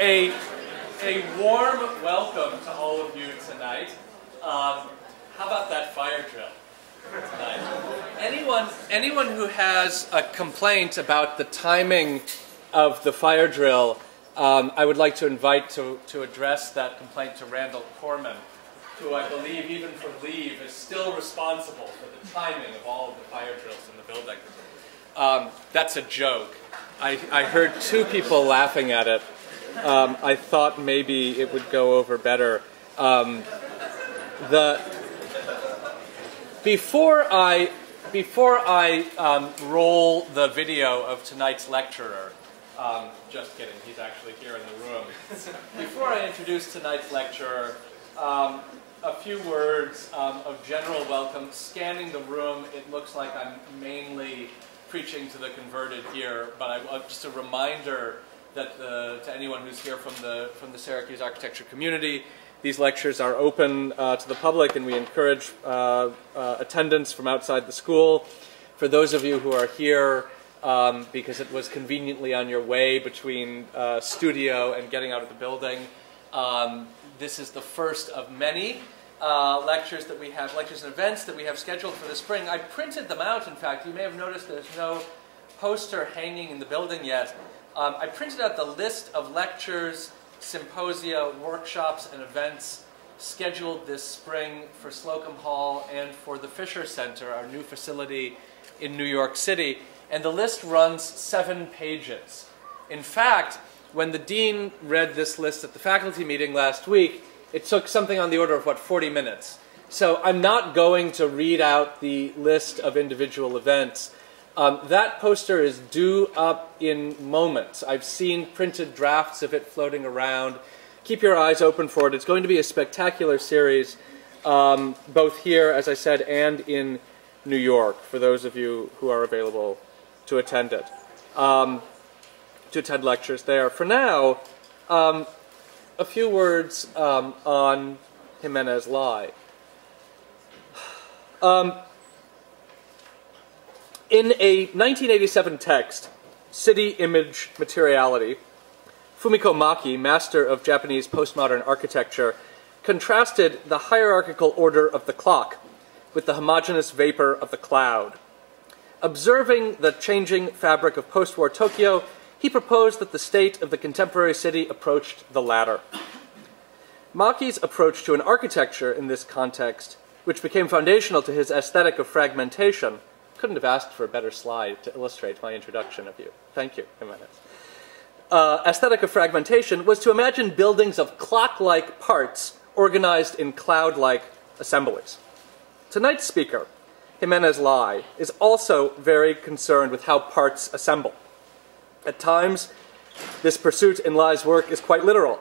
A warm welcome to all of you tonight. How about that fire drill tonight? Anyone who has a complaint about the timing of the fire drill, I would like to invite to address that complaint to Randall Corman, who I believe, even for leave, is still responsible for the timing of all of the fire drills in the building. That's a joke. I heard two people laughing at it. I thought maybe it would go over better. Before I roll the video of tonight's lecturer, just kidding, he's actually here in the room. Before I introduce tonight's lecturer, a few words of general welcome. Scanning the room, it looks like I'm mainly preaching to the converted here, but just a reminder that to anyone who's here from the Syracuse Architecture community, these lectures are open to the public, and we encourage attendance from outside the school. For those of you who are here because it was conveniently on your way between studio and getting out of the building, this is the first of many lectures that we have, lectures and events that we have scheduled for the spring. I printed them out, in fact. You may have noticed there's no poster hanging in the building yet. I printed out the list of lectures, symposia, workshops, and events scheduled this spring for Slocum Hall and for the Fisher Center, our new facility in New York City. And the list runs 7 pages. In fact, when the dean read this list at the faculty meeting last week, it took something on the order of, 40 minutes. So I'm not going to read out the list of individual events. That poster is due up in moments. I've seen printed drafts of it floating around. Keep your eyes open for it. It's going to be a spectacular series, both here, as I said, and in New York, for those of you who are available to attend it, to attend lectures there. For now, a few words on Jimenez Lai. In a 1987 text, City Image Materiality, Fumiko Maki, master of Japanese postmodern architecture, contrasted the hierarchical order of the clock with the homogeneous vapor of the cloud. Observing the changing fabric of post-war Tokyo, he proposed that the state of the contemporary city approached the latter. Maki's approach to an architecture in this context, which became foundational to his aesthetic of fragmentation, couldn't have asked for a better slide to illustrate my introduction of you. Thank you, Jimenez. Aesthetic of fragmentation was to imagine buildings of clock-like parts organized in cloud-like assemblies. Tonight's speaker, Jimenez Lai, is also very concerned with how parts assemble. At times, this pursuit in Lai's work is quite literal.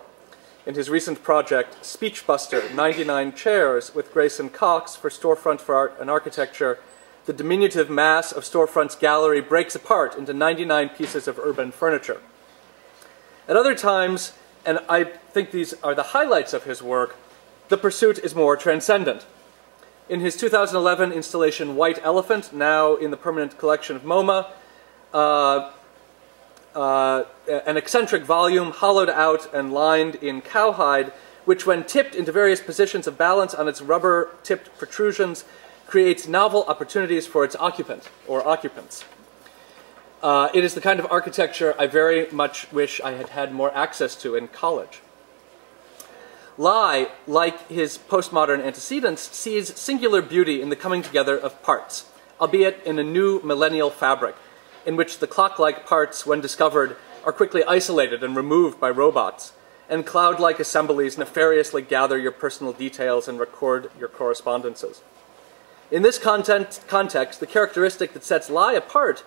In his recent project, Speechbuster, 99 Chairs with Grayson Cox for Storefront for Art and Architecture, the diminutive mass of Storefront's gallery breaks apart into 99 pieces of urban furniture. At other times, and I think these are the highlights of his work, the pursuit is more transcendent. In his 2011 installation White Elephant, now in the permanent collection of MoMA, an eccentric volume hollowed out and lined in cowhide, which when tipped into various positions of balance on its rubber-tipped protrusions, creates novel opportunities for its occupant or occupants. It is the kind of architecture I very much wish I had had more access to in college. Lai, like his postmodern antecedents, sees singular beauty in the coming together of parts, albeit in a new millennial fabric, in which the clock-like parts, when discovered, are quickly isolated and removed by robots, and cloud-like assemblies nefariously gather your personal details and record your correspondences. In this context, the characteristic that sets Lai apart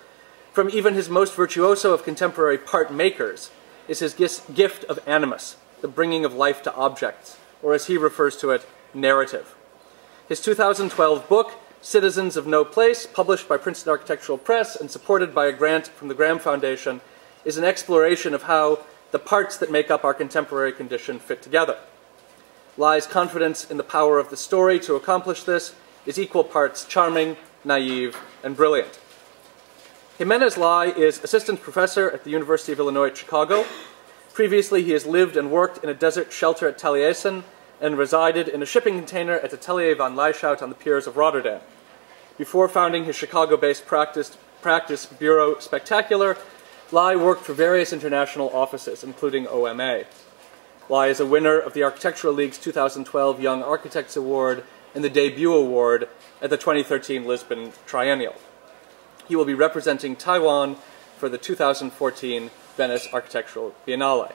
from even his most virtuoso of contemporary part makers is his gift of animus, the bringing of life to objects, or as he refers to it, narrative. His 2012 book, Citizens of No Place, published by Princeton Architectural Press and supported by a grant from the Graham Foundation, is an exploration of how the parts that make up our contemporary condition fit together. Lai's confidence in the power of the story to accomplish this is equal parts charming, naive, and brilliant. Jimenez Lai is assistant professor at the University of Illinois at Chicago, Previously, he has lived and worked in a desert shelter at Taliesin and resided in a shipping container at Atelier van Leishout on the piers of Rotterdam. Before founding his Chicago-based practice bureau Spectacular, Lai worked for various international offices, including OMA. Lai is a winner of the Architectural League's 2012 Young Architects Award and the Debut Award at the 2013 Lisbon Triennale. He will be representing Taiwan for the 2014 Venice Architectural Biennale.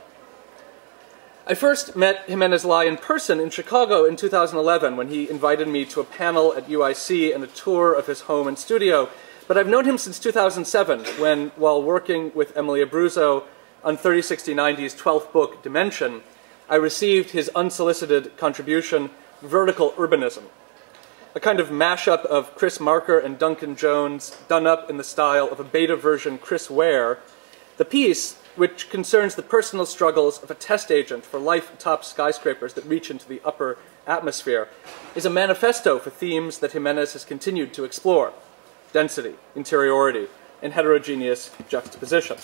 I first met Jimenez Lai in person in Chicago in 2011 when he invited me to a panel at UIC and a tour of his home and studio, but I've known him since 2007 when, while working with Emily Abruzzo on 306090's 12th book, Dimension, I received his unsolicited contribution, Vertical Urbanism, a kind of mashup of Chris Marker and Duncan Jones done up in the style of a beta version Chris Ware. The piece, which concerns the personal struggles of a test agent for life atop skyscrapers that reach into the upper atmosphere, is a manifesto for themes that Jimenez has continued to explore: density, interiority, and heterogeneous juxtaposition.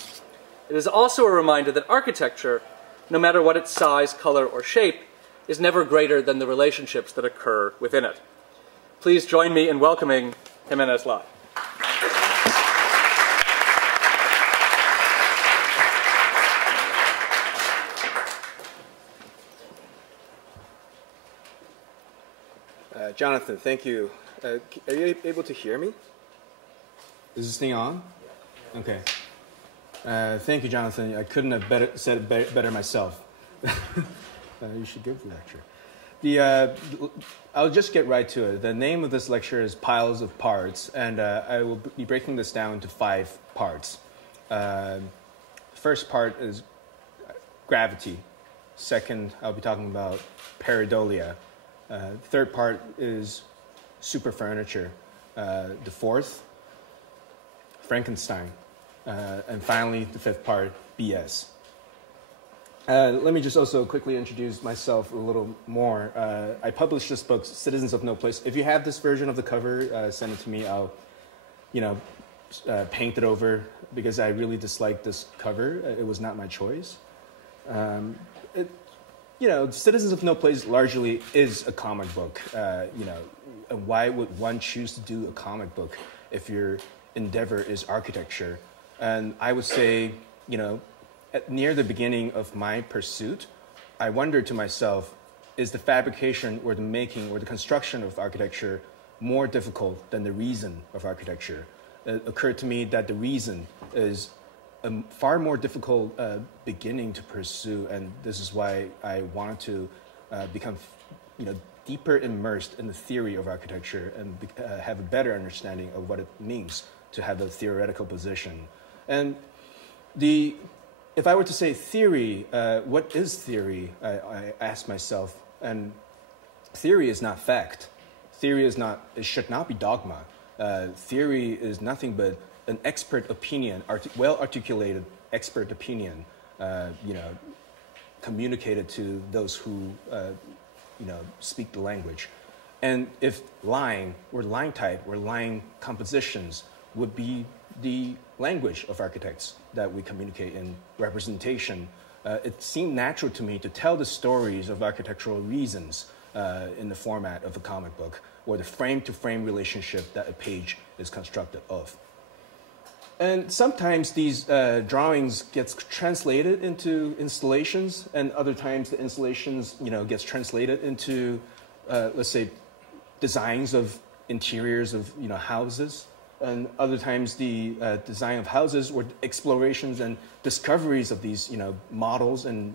It is also a reminder that architecture, no matter what its size, color, or shape, is never greater than the relationships that occur within it. Please join me in welcoming Jimenez Lai. Jonathan, thank you. Are you able to hear me? Is this thing on? Okay. Thank you, Jonathan. I couldn't have said it better myself. You should give the lecture. I'll just get right to it. The name of this lecture is Piles of Parts, and I will be breaking this down into 5 parts. First part is gravity. Second, I'll be talking about pareidolia. Third part is superfurniture. The fourth, Frankenstein. And finally, the fifth part, BS. Let me just also quickly introduce myself a little more. I published this book, Citizens of No Place. If you have this version of the cover, send it to me. I'll, paint it over because I really dislike this cover. It was not my choice. Citizens of No Place largely is a comic book. And why would one choose to do a comic book if your endeavor is architecture? And I would say, near the beginning of my pursuit, I wondered to myself, is the fabrication or the making or the construction of architecture more difficult than the reason of architecture? It occurred to me that the reason is a far more difficult beginning to pursue, and this is why I wanted to become, deeper immersed in the theory of architecture and have a better understanding of what it means to have a theoretical position. And if I were to say theory, what is theory? I asked myself, and theory is not fact. Theory is not. It should not be dogma. Theory is nothing but an expert opinion, well-articulated expert opinion, communicated to those who, speak the language. And if line or line type or line compositions would be the language of architects that we communicate in representation, it seemed natural to me to tell the stories of architectural reasons in the format of a comic book, or the frame-to-frame relationship that a page is constructed of. And sometimes these drawings gets translated into installations, and other times the installations, gets translated into, let's say, designs of interiors of, houses. And other times the design of houses or explorations and discoveries of these, models and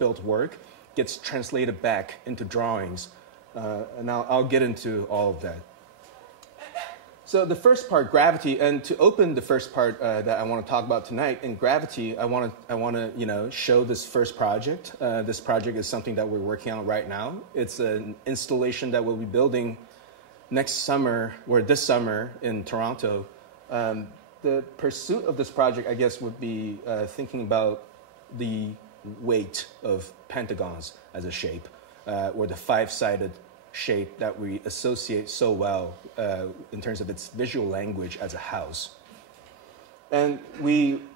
built work gets translated back into drawings. And I'll get into all of that. So the first part, gravity, and to open the first part that I want to talk about tonight, in gravity, I want to show this first project. This project is something that we're working on right now. It's an installation that we'll be building next summer, or this summer in Toronto. The pursuit of this project, I guess, would be thinking about the weight of pentagons as a shape, or the 5-sided shape that we associate so well in terms of its visual language as a house. And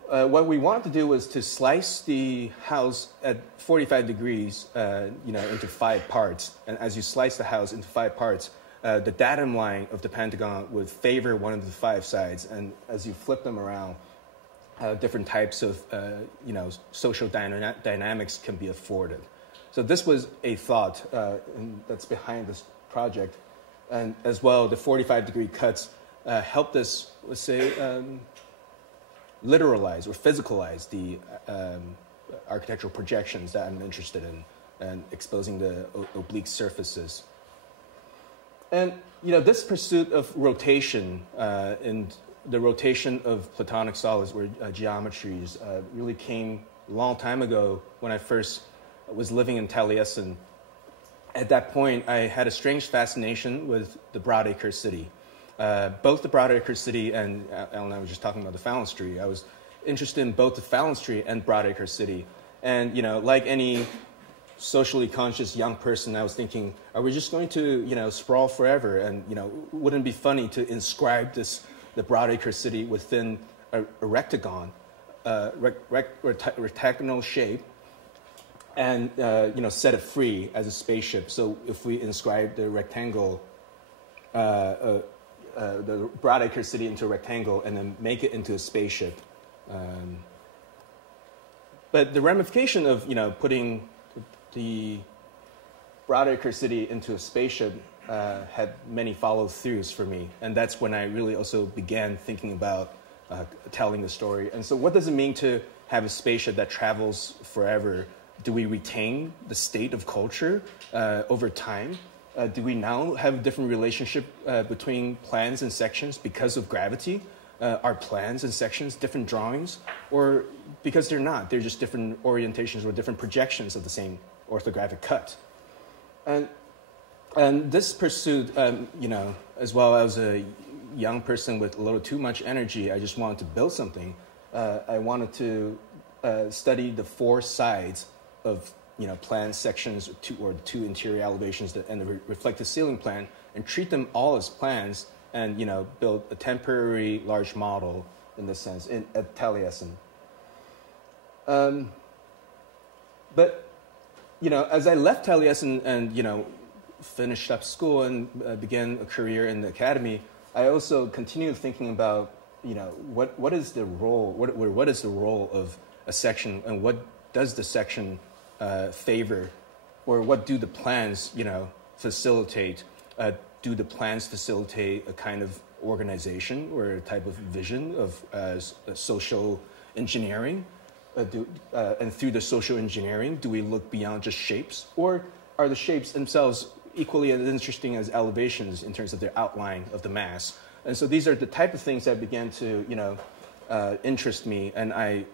what we wanted to do was to slice the house at 45 degrees, into 5 parts. And as you slice the house into 5 parts, the datum line of the pentagon would favor one of the 5 sides. And as you flip them around, different types of, social dynamics can be afforded. So this was a thought that's behind this project. And as well, the 45-degree cuts helped us, let's say, literalize or physicalize the architectural projections that I'm interested in and exposing the oblique surfaces. And, this pursuit of rotation and the rotation of platonic solids or geometries really came a long time ago when I first was living in Taliesin. At that point, I had a strange fascination with the Broadacre city. Both the Broadacre city and Al and I were just talking about the phalanstery. I was interested in both the phalanstery and Broadacre city. And, like any socially conscious young person, I was thinking, are we just going to, sprawl forever? And, wouldn't it be funny to inscribe the Broadacre city within a rectagon, rectangular shape, and, set it free as a spaceship. So if we inscribe the rectangle, the Broadacre city into a rectangle and then make it into a spaceship. But the ramification of, putting the Broadacre city into a spaceship had many follow-throughs for me. And that's when I really also began thinking about telling the story. And so what does it mean to have a spaceship that travels forever? Do we retain the state of culture over time? Do we now have a different relationship between plans and sections because of gravity? Are plans and sections different drawings? Or because they're not, they're just different orientations or different projections of the same orthographic cut. And this pursuit, as well as a young person with a little too much energy, I just wanted to build something. I wanted to study the 4 sides of plan sections or 2 interior elevations and the reflective ceiling plan, and treat them all as plans, and build a temporary large model in this sense at Taliesin. But as I left Taliesin and finished up school and began a career in the academy, I also continued thinking about what is the role of a section, and what does the section favor, or what do the plans facilitate? Do the plans facilitate a kind of organization or a type of vision of social engineering? And through the social engineering, do we look beyond just shapes? Or are the shapes themselves equally as interesting as elevations in terms of their outline of the mass? And so these are the type of things that began to, interest me, and I,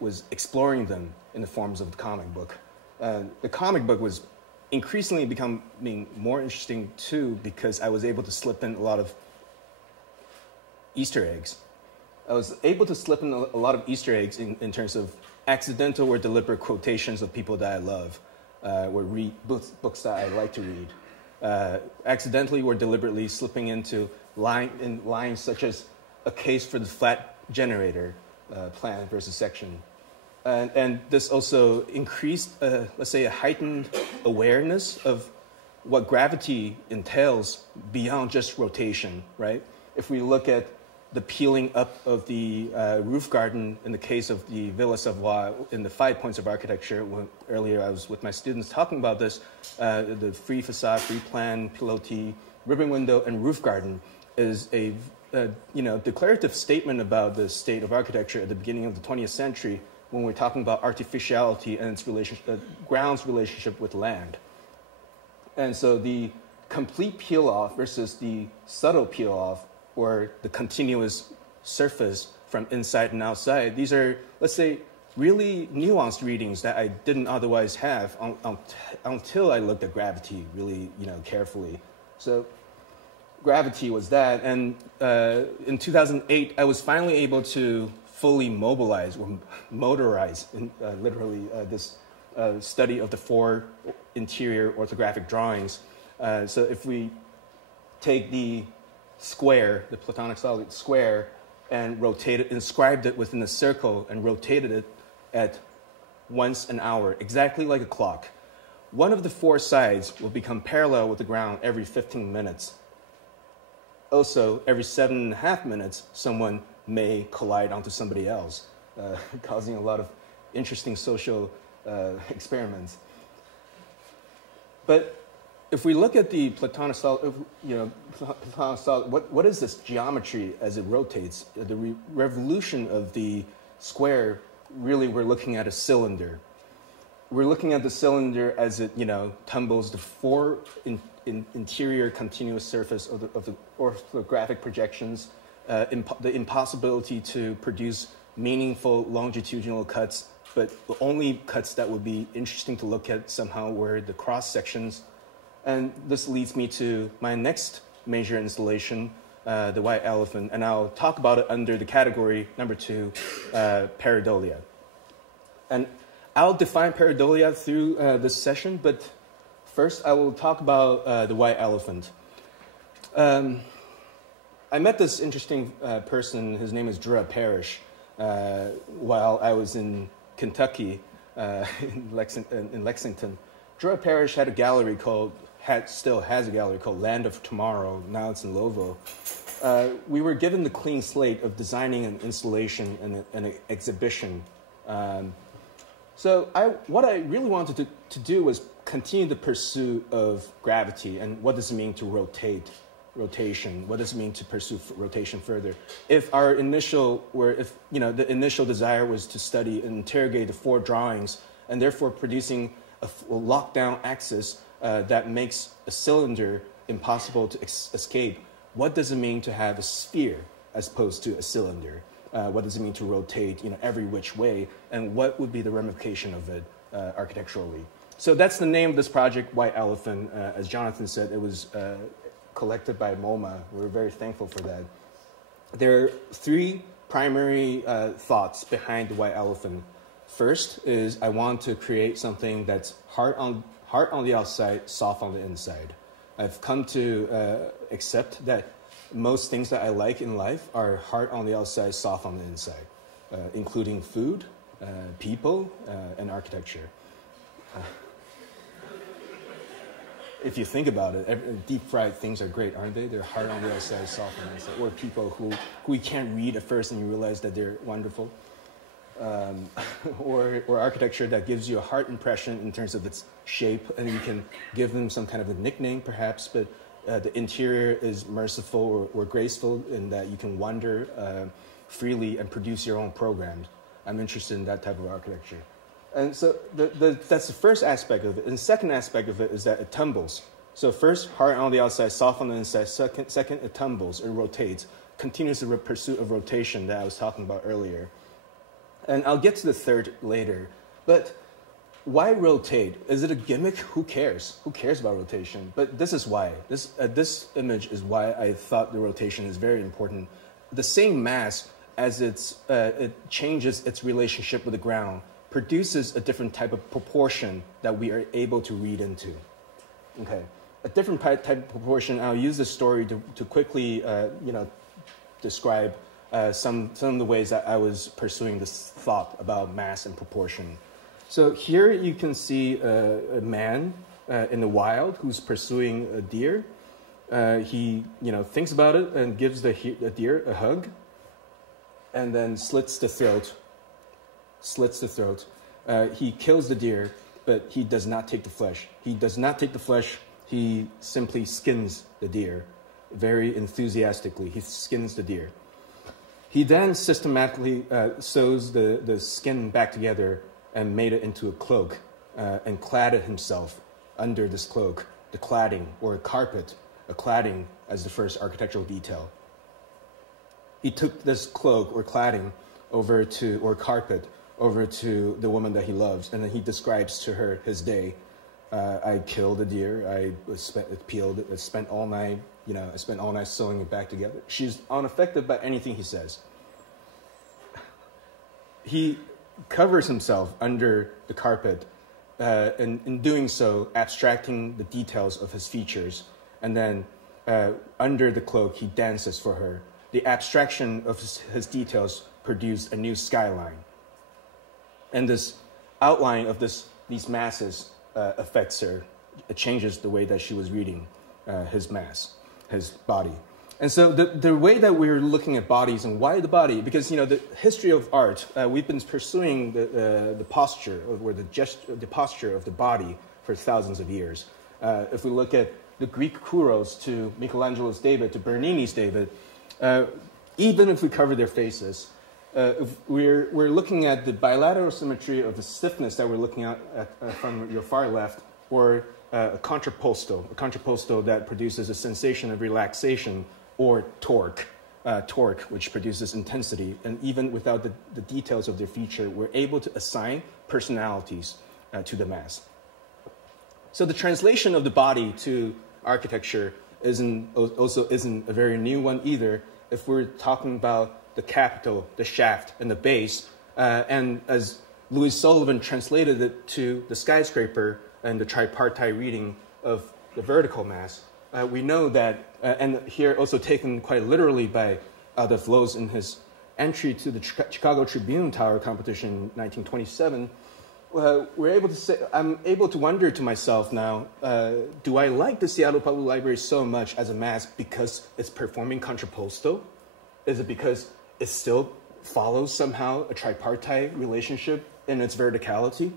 was exploring them in the forms of the comic book. The comic book was increasingly becoming more interesting too, because I was able to slip in a lot of Easter eggs. I was able to slip in a lot of Easter eggs in terms of accidental or deliberate quotations of people that I love, or read books that I like to read. Accidentally or deliberately slipping into lines such as a case for the flat generator plan versus section. And this also increased, let's say, a heightened awareness of what gravity entails beyond just rotation, right? If we look at the peeling up of the roof garden in the case of the Villa Savoie in the 5 points of architecture, earlier I was with my students talking about this, the free facade, free plan, pilotis, ribbon window, and roof garden is a declarative statement about the state of architecture at the beginning of the 20th century, when we're talking about artificiality and its ground's relationship with land. And so the complete peel-off versus the subtle peel-off, or the continuous surface from inside and outside, these are, let's say, really nuanced readings that I didn't otherwise have until I looked at gravity really, carefully. So gravity was that, and in 2008, I was finally able to fully mobilize or motorize, literally, this study of the 4 interior orthographic drawings. So if we take the square, the platonic solid square, and inscribed it within a circle and rotated it at once an hour, exactly like a clock. One of the four sides will become parallel with the ground every 15 minutes. Also, every 7.5 minutes, someone may collide onto somebody else, causing a lot of interesting social experiments. But if we look at the Platonic solid, what is this geometry as it rotates? The revolution of the square, really we're looking at a cylinder. We're looking at the cylinder as it, tumbles the four interior continuous surface of the orthographic projections, the impossibility to produce meaningful longitudinal cuts, but the only cuts that would be interesting to look at somehow were the cross sections. And this leads me to my next major installation, the White Elephant, and I'll talk about it under the category number 2, pareidolia. And I'll define pareidolia through this session, but first I will talk about the White Elephant. I met this interesting person, his name is Drew Parrish, while I was in Kentucky, in Lexington. Drew Parrish had a gallery still has a gallery called Land of Tomorrow. Now it's in Louisville. We were given the clean slate of designing an installation and an exhibition. So what I really wanted to do was continue the pursuit of gravity and what does it mean to rotation? What does it mean to pursue rotation further? If the initial desire was to study and interrogate the 4 drawings and therefore producing a lockdown axis that makes a cylinder impossible to escape, what does it mean to have a sphere as opposed to a cylinder? What does it mean to rotate, every which way? And what would be the ramification of it architecturally? So that's the name of this project, White Elephant. As Jonathan said, it was collected by MoMA. We're very thankful for that. There are 3 primary thoughts behind the White Elephant. First is I want to create something that's hard on the outside, soft on the inside. I've come to accept that most things that I like in life are hard on the outside, soft on the inside, including food, people, and architecture. If you think about it, deep-fried things are great, aren't they? They're hard on the outside, soft on the inside. Or people who you can't read at first and you realize that they're wonderful. Or architecture that gives you a hard impression in terms of its shape, and you can give them some kind of a nickname, perhaps, but the interior is merciful or graceful in that you can wander freely and produce your own programs. I'm interested in that type of architecture. And so that's the first aspect of it. And the second aspect of it is that it tumbles. So first, hard on the outside, soft on the inside. Second, it tumbles, it rotates, continues the pursuit of rotation that I was talking about earlier. And I'll get to the third later. But why rotate? Is it a gimmick? Who cares? Who cares about rotation? But this is why. This image is why I thought the rotation is very important. The same mass, as it changes its relationship with the ground, produces a different type of proportion that we are able to read into. Okay, a different type of proportion. I'll use this story to quickly, describe some of the ways that I was pursuing this thought about mass and proportion. So here you can see a man in the wild who's pursuing a deer. He, thinks about it and gives the deer a hug, and then slits the throat. He kills the deer, but he does not take the flesh. He simply skins the deer very enthusiastically. He skins the deer. He then systematically sews the skin back together and made it into a cloak and cladded himself under this cloak, the cladding, or a carpet, a cladding as the first architectural detail. He took this cloak or cladding or carpet over to the woman that he loves, and then he describes to her his day. I killed a deer. I spent all night sewing it back together. She's unaffected by anything he says. He covers himself under the carpet, and in doing so, abstracting the details of his features. And then under the cloak, he dances for her. the abstraction of his details produced a new skyline. And this outline of these masses affects her. It changes the way that she was reading his mass, his body. And so the way that we're looking at bodies, and why the body? Because, the history of art, we've been pursuing the posture, or the posture of the body for thousands of years. If we look at the Greek Kouros to Michelangelo's David to Bernini's David, even if we cover their faces, if we're looking at the bilateral symmetry of the stiffness that we're looking at from your far left, or a contrapposto that produces a sensation of relaxation, or torque, which produces intensity. And even without the details of their feature, we're able to assign personalities to the mass. So the translation of the body to architecture isn't a very new one either. If we're talking about the capital, the shaft, and the base, and as Louis Sullivan translated it to the skyscraper and the tripartite reading of the vertical mass, we know that, and here also taken quite literally by Adolf Loos in his entry to the Chicago Tribune Tower competition in 1927, we're able to say, I'm able to wonder to myself now, do I like the Seattle Public Library so much as a mass because it's performing contrapposto? Is it because it still follows somehow a tripartite relationship in its verticality?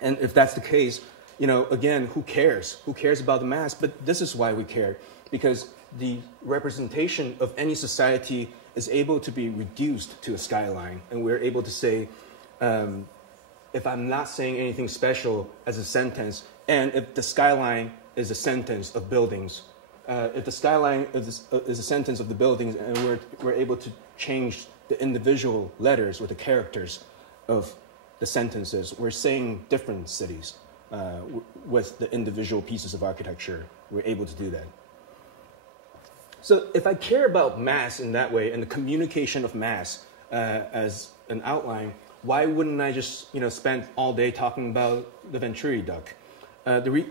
And if that's the case, again, who cares? Who cares about the mass? But this is why we care, because the representation of any society is able to be reduced to a skyline. And we're able to say, if I'm not saying anything special as a sentence, and if the skyline is a sentence of buildings, if the skyline is a sentence of the buildings, and we're able to change the individual letters or the characters of the sentences, we're saying different cities. With the individual pieces of architecture, we're able to do that. So if I care about mass in that way, and the communication of mass as an outline, why wouldn't I just spend all day talking about the Venturi duck? The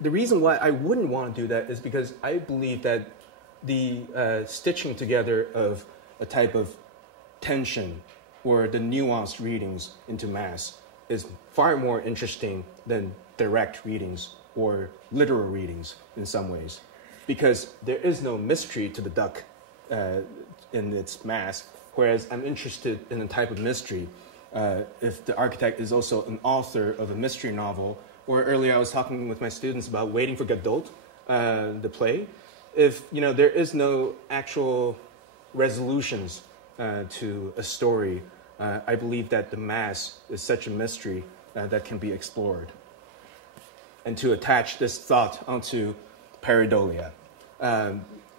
reason why I wouldn't want to do that is because I believe that the stitching together of a type of tension or the nuanced readings into mass is far more interesting than direct readings or literal readings in some ways, because there is no mystery to the duck in its mass, whereas I'm interested in a type of mystery. If the architect is also an author of a mystery novel, or earlier I was talking with my students about Waiting for Godot, the play, if there is no actual resolutions to a story, I believe that the mass is such a mystery that can be explored. And to attach this thought onto pareidolia.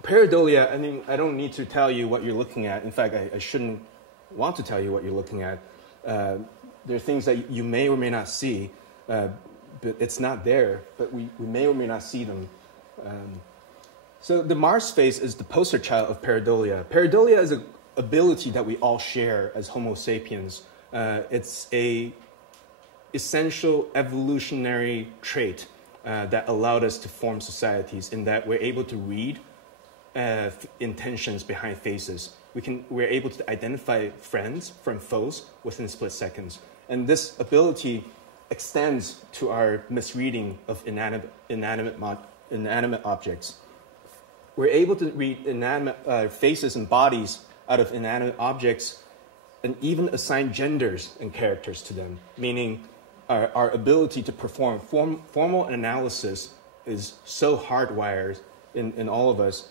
Pareidolia, I don't need to tell you what you're looking at. In fact, I shouldn't want to tell you what you're looking at. There are things that you may or may not see, but it's not there, but we may or may not see them. So the Mars face is the poster child of pareidolia. Pareidolia is an ability that we all share as Homo sapiens. It's a essential evolutionary trait that allowed us to form societies, in that we're able to read intentions behind faces. We're able to identify friends from foes within split seconds. And this ability extends to our misreading of inanimate objects. We're able to read inanimate faces and bodies out of inanimate objects, and even assign genders and characters to them, meaning our ability to perform formal analysis is so hardwired in all of us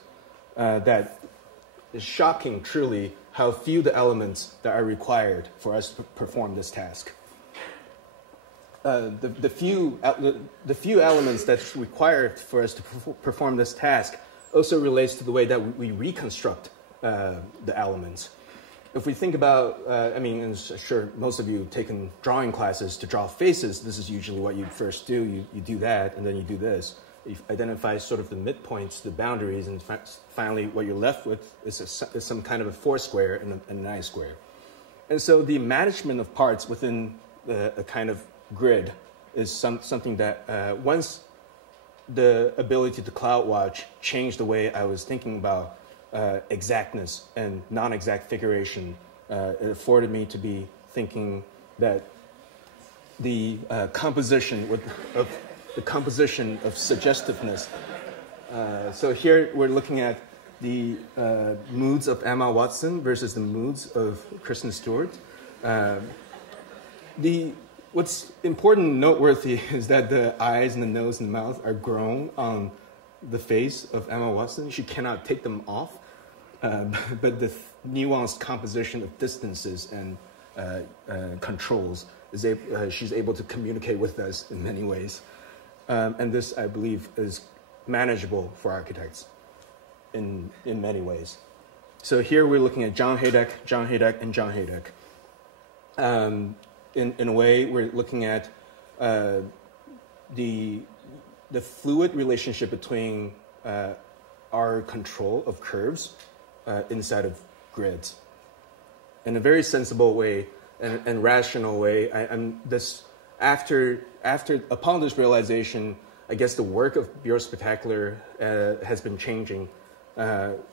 that it's shocking, truly, how few the elements that are required for us to perform this task. The few elements that's required for us to perform this task also relates to the way that we reconstruct the elements. If we think about, and sure, most of you have taken drawing classes to draw faces. This is usually what you first do. You do that, and then you do this. You identify sort of the midpoints, the boundaries, and finally what you're left with is some kind of a foursquare and an I-square. And so the management of parts within a kind of grid is something that once the ability to cloud watch changed the way I was thinking about exactness and non-exact figuration, it afforded me to be thinking that the composition of suggestiveness. So here we're looking at the moods of Emma Watson versus the moods of Kristen Stewart. What's important and noteworthy is that the eyes and the nose and the mouth are grown on the face of Emma Watson. She cannot take them off, but the nuanced composition of distances and controls she's able to communicate with us in many ways. And this, I believe, is manageable for architects in many ways. So here we're looking at John Hayduk, and John Hayduk. In a way, we're looking at the fluid relationship between our control of curves inside of grids. In a very sensible way and rational way, upon this realization, I guess the work of Bureau Spectacular has been changing.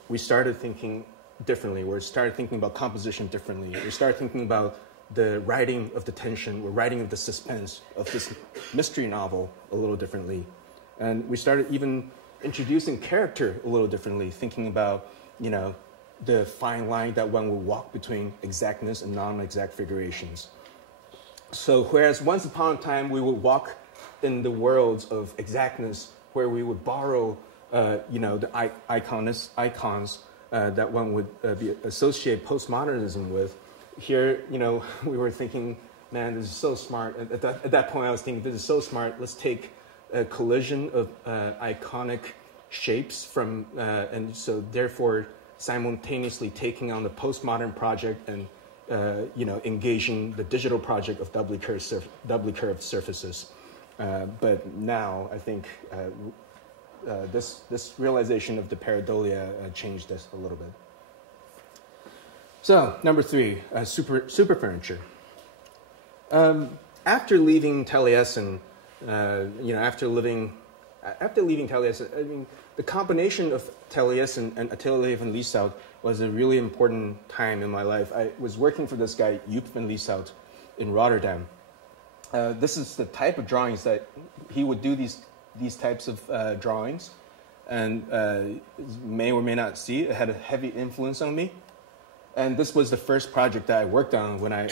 We started thinking differently. We started thinking about composition differently. We started thinking about the writing of the tension, or writing of the suspense of this mystery novel a little differently. And we started even introducing character a little differently, thinking about, the fine line that one will walk between exactness and non-exact figurations. So whereas once upon a time we would walk in the worlds of exactness, where we would borrow, the icons that one would associate postmodernism with, here, we were thinking, man, this is so smart. At that point, I was thinking, this is so smart. Let's take a collision of iconic shapes from, and so therefore simultaneously taking on the postmodern project and, engaging the digital project of doubly curved surfaces. But now, I think this realization of the pareidolia changed this a little bit. So, number 3, superfurniture. After leaving Taliesin, after leaving Taliesin, the combination of Taliesin and Atelier van Lieshout was a really important time in my life. I was working for this guy, Joop van Lieshout, in Rotterdam. This is the type of drawings that he would do, these types of drawings, and may or may not see, it had a heavy influence on me. And this was the first project that I worked on when I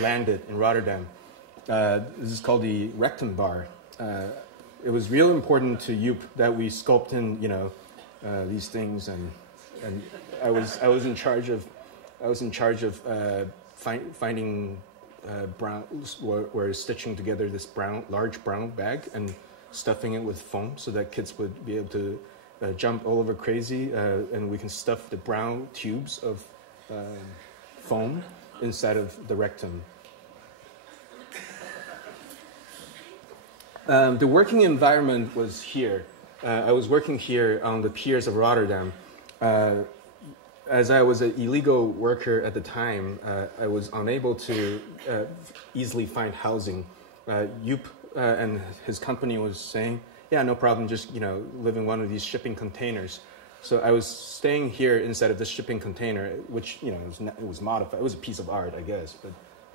landed in Rotterdam. This is called the rectum bar. It was real important to Joop that we sculpt in, these things, and I was in charge of finding brown. We're stitching together this large brown bag and stuffing it with foam so that kids would be able to jump all over crazy, and we can stuff the brown tubes of foam inside of the rectum. The working environment was here. I was working here on the piers of Rotterdam. As I was an illegal worker at the time, I was unable to easily find housing. Joop and his company was saying, yeah, no problem, just live in one of these shipping containers. So I was staying here inside of this shipping container, which it was modified. It was a piece of art, I guess,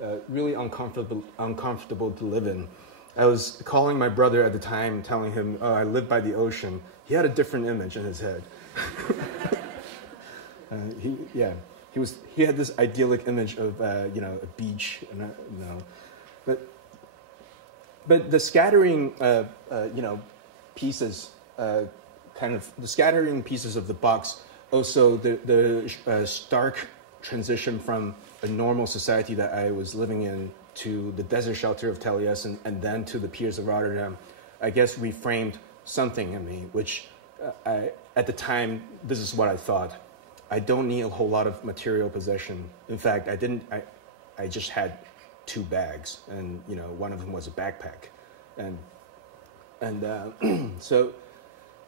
but really uncomfortable to live in. I was calling my brother at the time, telling him, "Oh, I live by the ocean." He had a different image in his head. He had this idyllic image of a beach, but the scattering pieces. The scattering pieces of the box, also the stark transition from a normal society that I was living in to the desert shelter of Taliesin and then to the piers of Rotterdam, I guess reframed something in me, which at the time, this is what I thought. I don't need a whole lot of material possession. In fact, I just had 2 bags, and one of them was a backpack. So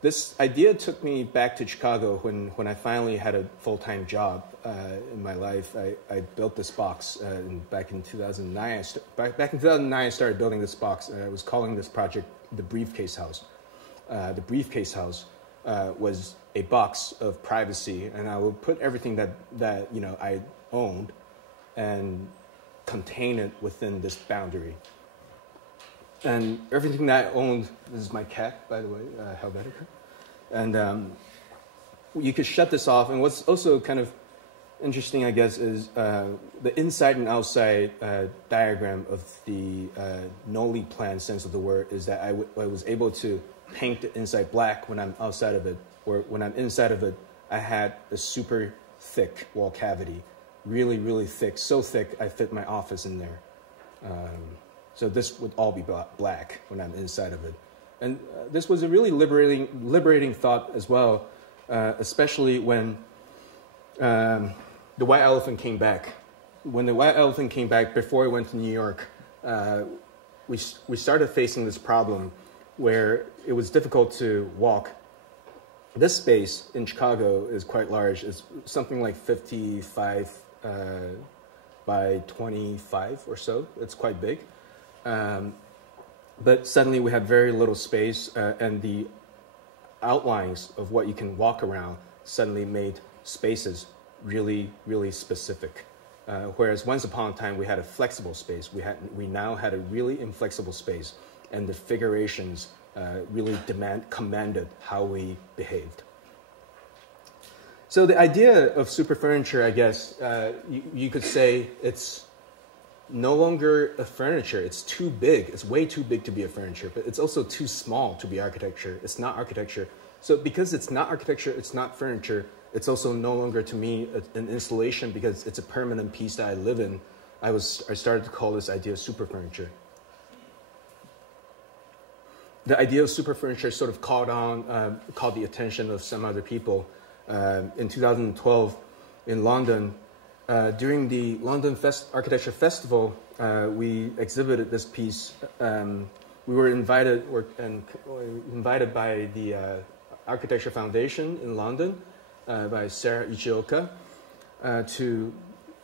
this idea took me back to Chicago when I finally had a full-time job in my life. I built this box back in 2009. Back in 2009, I started building this box. I was calling this project the Briefcase House. The Briefcase House was a box of privacy, and I would put everything that I owned and contain it within this boundary. And everything that I owned, this is my cat, by the way, Helvetica. And you could shut this off. And what's also kind of interesting, I guess, is the inside and outside diagram of the noli plan sense of the word is that I was able to paint the inside black when I'm outside of it, or when I'm inside of it, I had a super thick wall cavity, really, really thick, so thick I fit my office in there. So this would all be black when I'm inside of it. And this was a really liberating thought as well, especially when the white elephant came back. When the white elephant came back, before I went to New York, we started facing this problem where it was difficult to walk. This space in Chicago is quite large. It's something like 55 by 25 or so. It's quite big. But suddenly we had very little space, and the outlines of what you can walk around suddenly made spaces really, really specific. Whereas once upon a time we had a flexible space, we now had a really inflexible space, and the figurations really commanded how we behaved. So the idea of super furniture, I guess, you could say it's no longer a furniture. It's too big. It's way too big to be a furniture, but it's also too small to be architecture. It's not architecture. So because it's not architecture, it's not furniture, it's also no longer to me an installation because it's a permanent piece that I live in. I started to call this idea super furniture. The idea of super furniture sort of caught the attention of some other people. In 2012, in London, during the London Architecture Festival, we exhibited this piece. We were invited by the Architecture Foundation in London, by Sarah Ichioka, to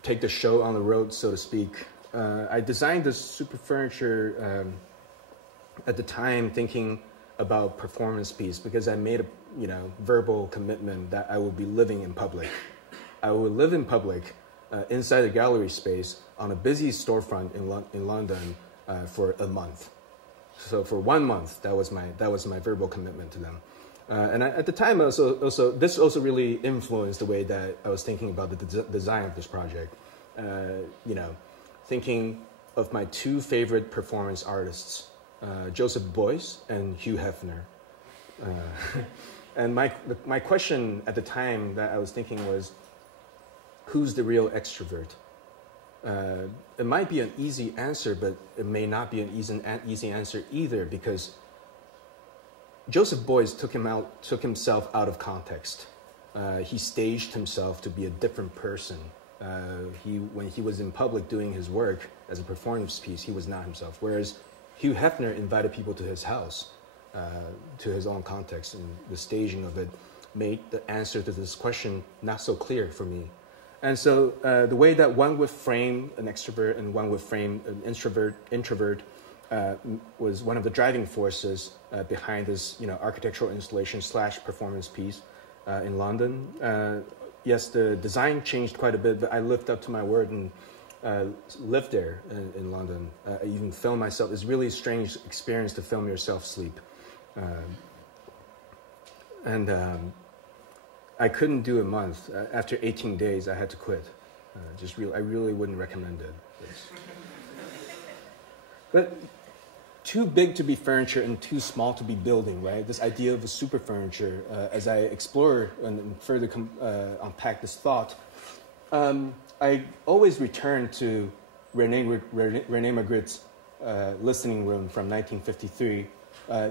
take the show on the road, so to speak. I designed this super furniture at the time thinking about performance piece because I made a verbal commitment that I would be living in public. I would live in public inside a gallery space on a busy storefront in London for a month. So for 1 month, that was my verbal commitment to them. And at the time, this also really influenced the way that I was thinking about the design of this project. Thinking of my two favorite performance artists, Joseph Beuys and Hugh Hefner. And my question at the time that I was thinking was, who's the real extrovert? It might be an easy answer, but it may not be an easy answer either, because Joseph Beuys took himself out of context. He staged himself to be a different person. When he was in public doing his work as a performance piece, he was not himself. Whereas Hugh Hefner invited people to his house, to his own context, and the staging of it made the answer to this question not so clear for me. And so the way that one would frame an extrovert and one would frame an introvert was one of the driving forces behind this architectural installation / performance piece in London. Yes, the design changed quite a bit, but I lived up to my word and lived there in London. I even filmed myself. It's really a strange experience to film yourself sleep. I couldn't do a month. After 18 days, I had to quit. I really wouldn't recommend it. But too big to be furniture and too small to be building, right? This idea of a super furniture, as I explore and further unpack this thought, I always return to René Magritte's listening room from 1953.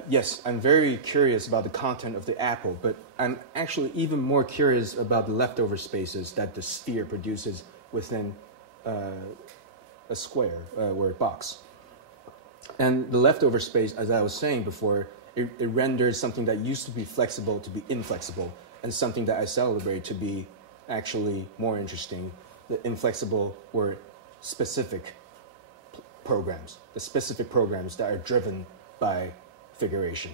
Yes, I'm very curious about the content of the apple, but I'm actually even more curious about the leftover spaces that the sphere produces within a square or a box. And the leftover space, as I was saying before, it renders something that used to be flexible to be inflexible, and something that I celebrate to be actually more interesting. The inflexible or specific programs, the specific programs that are driven by figuration.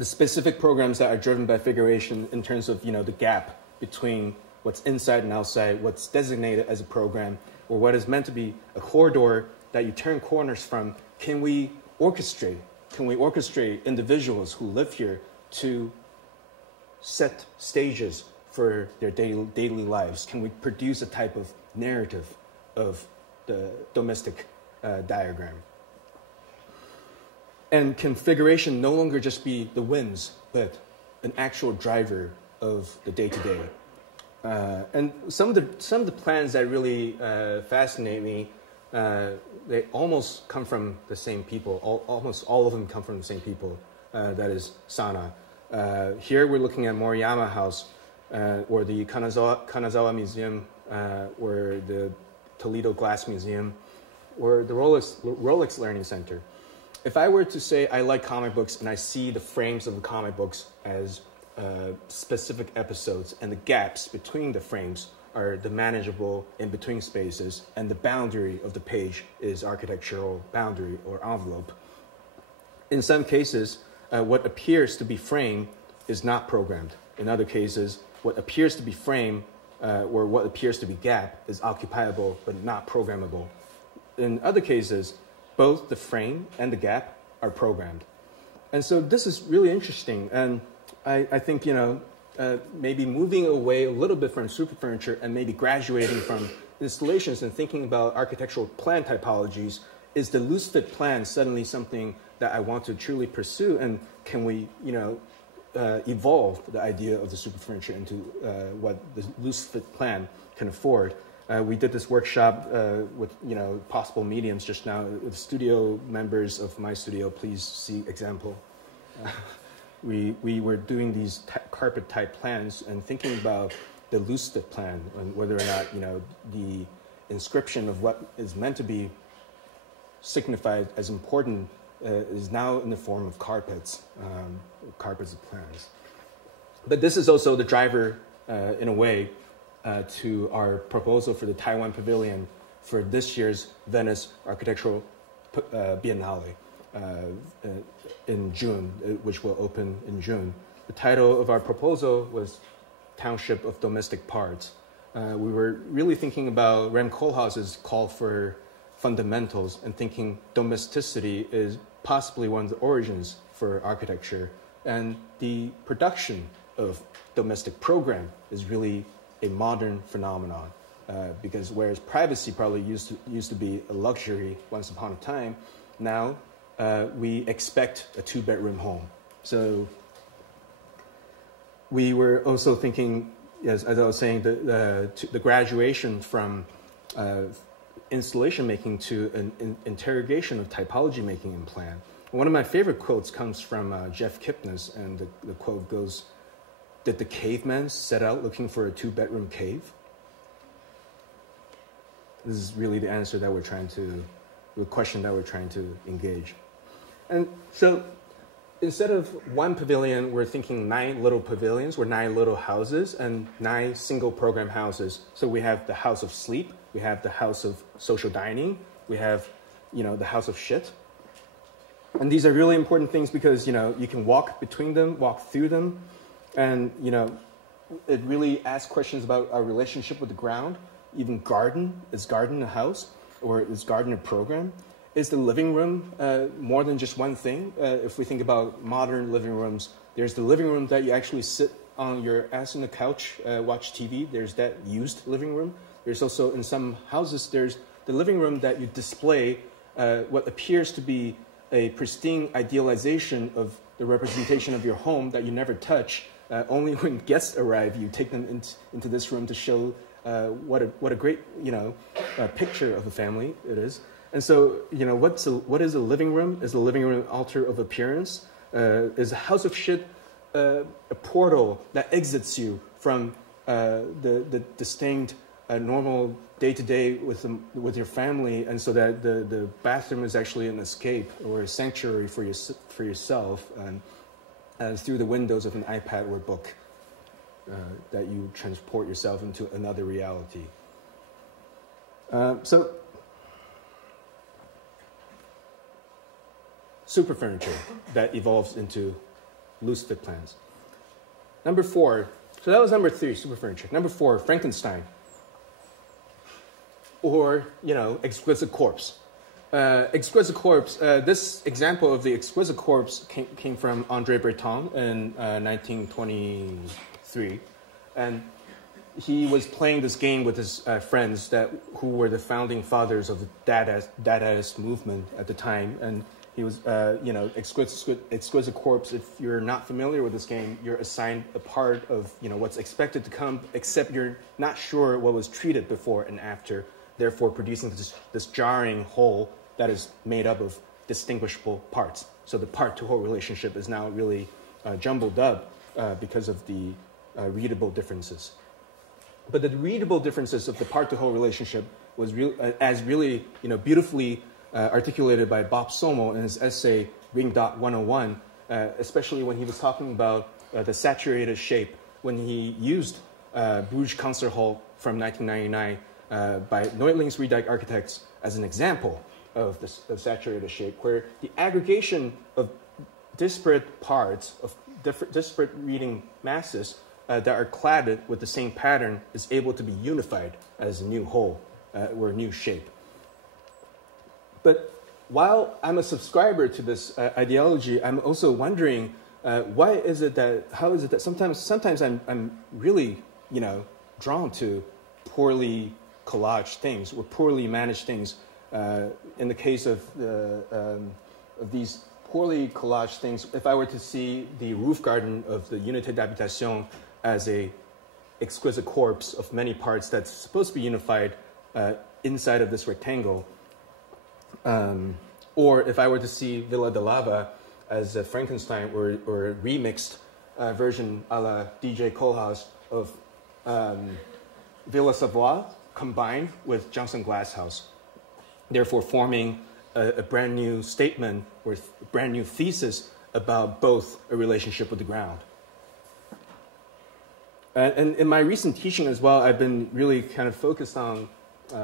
the specific programs that are driven by figuration in terms of, the gap between what's inside and outside, what's designated as a program, or what is meant to be a corridor that you turn corners from, can we orchestrate? Can we orchestrate individuals who live here to set stages for their daily lives? Can we produce a type of narrative of the domestic diagram? And configuration no longer just be the whims, but an actual driver of the day-to-day. And some of the plans that really fascinate me, they almost come from the same people. Almost all of them come from the same people. That is Sana. Here we're looking at Moriyama House, or the Kanazawa Museum, or the Toledo Glass Museum, or the Rolex Learning Center. If I were to say I like comic books and I see the frames of the comic books as specific episodes, and the gaps between the frames are the manageable in-between spaces, and the boundary of the page is architectural boundary or envelope. In some cases, what appears to be frame is not programmed. In other cases, what appears to be frame or what appears to be gap is occupiable but not programmable. In other cases, both the frame and the gap are programmed. And so this is really interesting. And I think, maybe moving away a little bit from superfurniture and maybe graduating from installations and thinking about architectural plan typologies, is the loose fit plan suddenly something that I want to truly pursue? And can we, evolve the idea of the superfurniture into what the loose fit plan can afford? We did this workshop with possible mediums just now. The studio members of my studio, please see example. We were doing these carpet type plans and thinking about the loose fit plan and whether or not the inscription of what is meant to be signified as important is now in the form of carpets of plans. But this is also the driver in a way to our proposal for the Taiwan Pavilion for this year's Venice Architectural Biennale in June, which will open in June. The title of our proposal was Township of Domestic Parts. We were really thinking about Rem Koolhaas's call for fundamentals and thinking domesticity is possibly one of the origins for architecture, and the production of domestic program is really a modern phenomenon, because whereas privacy probably used to be a luxury once upon a time, now we expect a 2-bedroom home. So we were also thinking, as I was saying, the graduation from installation making to an interrogation of typology making in plan. One of my favorite quotes comes from Jeff Kipnis, and the quote goes, "Did the caveman set out looking for a 2-bedroom cave?" This is really the answer that the question that we're trying to engage. And so instead of one pavilion, we're thinking 9 little pavilions, or 9 little houses, and 9 single program houses. So we have the house of sleep, we have the house of social dining, we have, the house of shit. And these are really important things because, you can walk between them, walk through them, and, it really asks questions about our relationship with the ground. Even garden, is garden a house, or is garden a program? Is the living room more than just one thing? If we think about modern living rooms, there's the living room that you actually sit on your ass on the couch, watch TV. There's that used living room. There's also, in some houses, there's the living room that you display what appears to be a pristine idealization of the representation of your home that you never touch. Only when guests arrive, you take them into this room to show what a great picture of a family it is. And so, what is a living room? Is the living room an altar of appearance? Is a house of shit a portal that exits you from the distinct normal day-to-day with your family, and so that the bathroom is actually an escape or a sanctuary for yourself, and through the windows of an iPad or book that you transport yourself into another reality. So superfurniture that evolves into lucid plans. Number 4, so that was number 3, superfurniture. Number 4, Frankenstein, or, exquisite corpse. Exquisite corpse, this example of the exquisite corpse came from André Breton in 1923. And he was playing this game with his friends who were the founding fathers of the Dadaist movement at the time. And he was, exquisite corpse. If you're not familiar with this game, you're assigned a part of, what's expected to come, except you're not sure what was treated before and after, therefore producing this jarring whole that is made up of distinguishable parts. So the part-to-whole relationship is now really jumbled up because of the readable differences. But the readable differences of the part-to-whole relationship was really beautifully articulated by Bob Somo in his essay Ring Dot 101, especially when he was talking about the saturated shape, when he used Bruges Concert Hall from 1999 by Neutling's Redijk architects as an example of saturated shape, where the aggregation of disparate parts, of disparate reading masses that are cladded with the same pattern is able to be unified as a new whole or a new shape. But while I'm a subscriber to this ideology, I'm also wondering how is it that sometimes I'm really drawn to poorly collaged things or poorly managed things. In the case of these poorly collaged things, if I were to see the roof garden of the Unité d'Habitation as a exquisite corpse of many parts that's supposed to be unified inside of this rectangle, or if I were to see Villa de Lava as a Frankenstein or a remixed version a la DJ Kohlhaas of Villa Savoie combined with Johnson Glass House, therefore forming a brand new statement or brand new thesis about both a relationship with the ground. And in my recent teaching as well, I've been really kind of focused on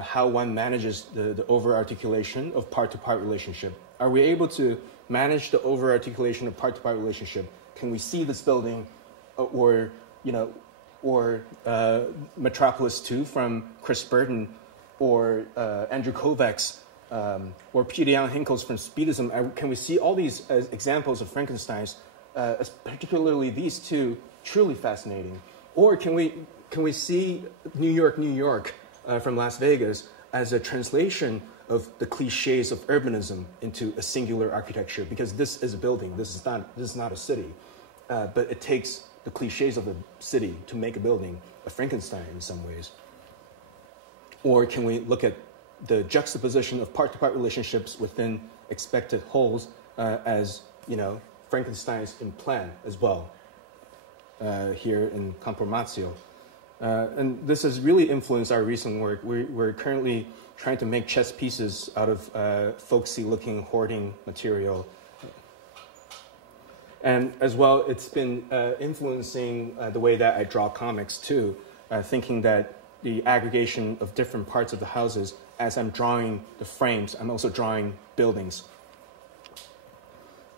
how one manages the over-articulation of part-to-part relationship. Are we able to manage the over-articulation of part-to-part relationship? Can we see this building or Metropolis 2 from Chris Burton, or Andrew Kovacs, or Peter Jan Hinkels from Speedism? Can we see all these as examples of Frankensteins, particularly these two, truly fascinating? Or can we see New York from Las Vegas as a translation of the cliches of urbanism into a singular architecture? Because this is a building, this is not a city, but it takes the cliches of a city to make a building, a Frankenstein in some ways. Or can we look at the juxtaposition of part-to-part relationships within expected wholes as, Frankenstein's in plan as well, here in Compromatio. And this has really influenced our recent work. We're currently trying to make chess pieces out of folksy-looking hoarding material. And as well, it's been influencing the way that I draw comics too, thinking that the aggregation of different parts of the houses, as I'm drawing the frames, I'm also drawing buildings.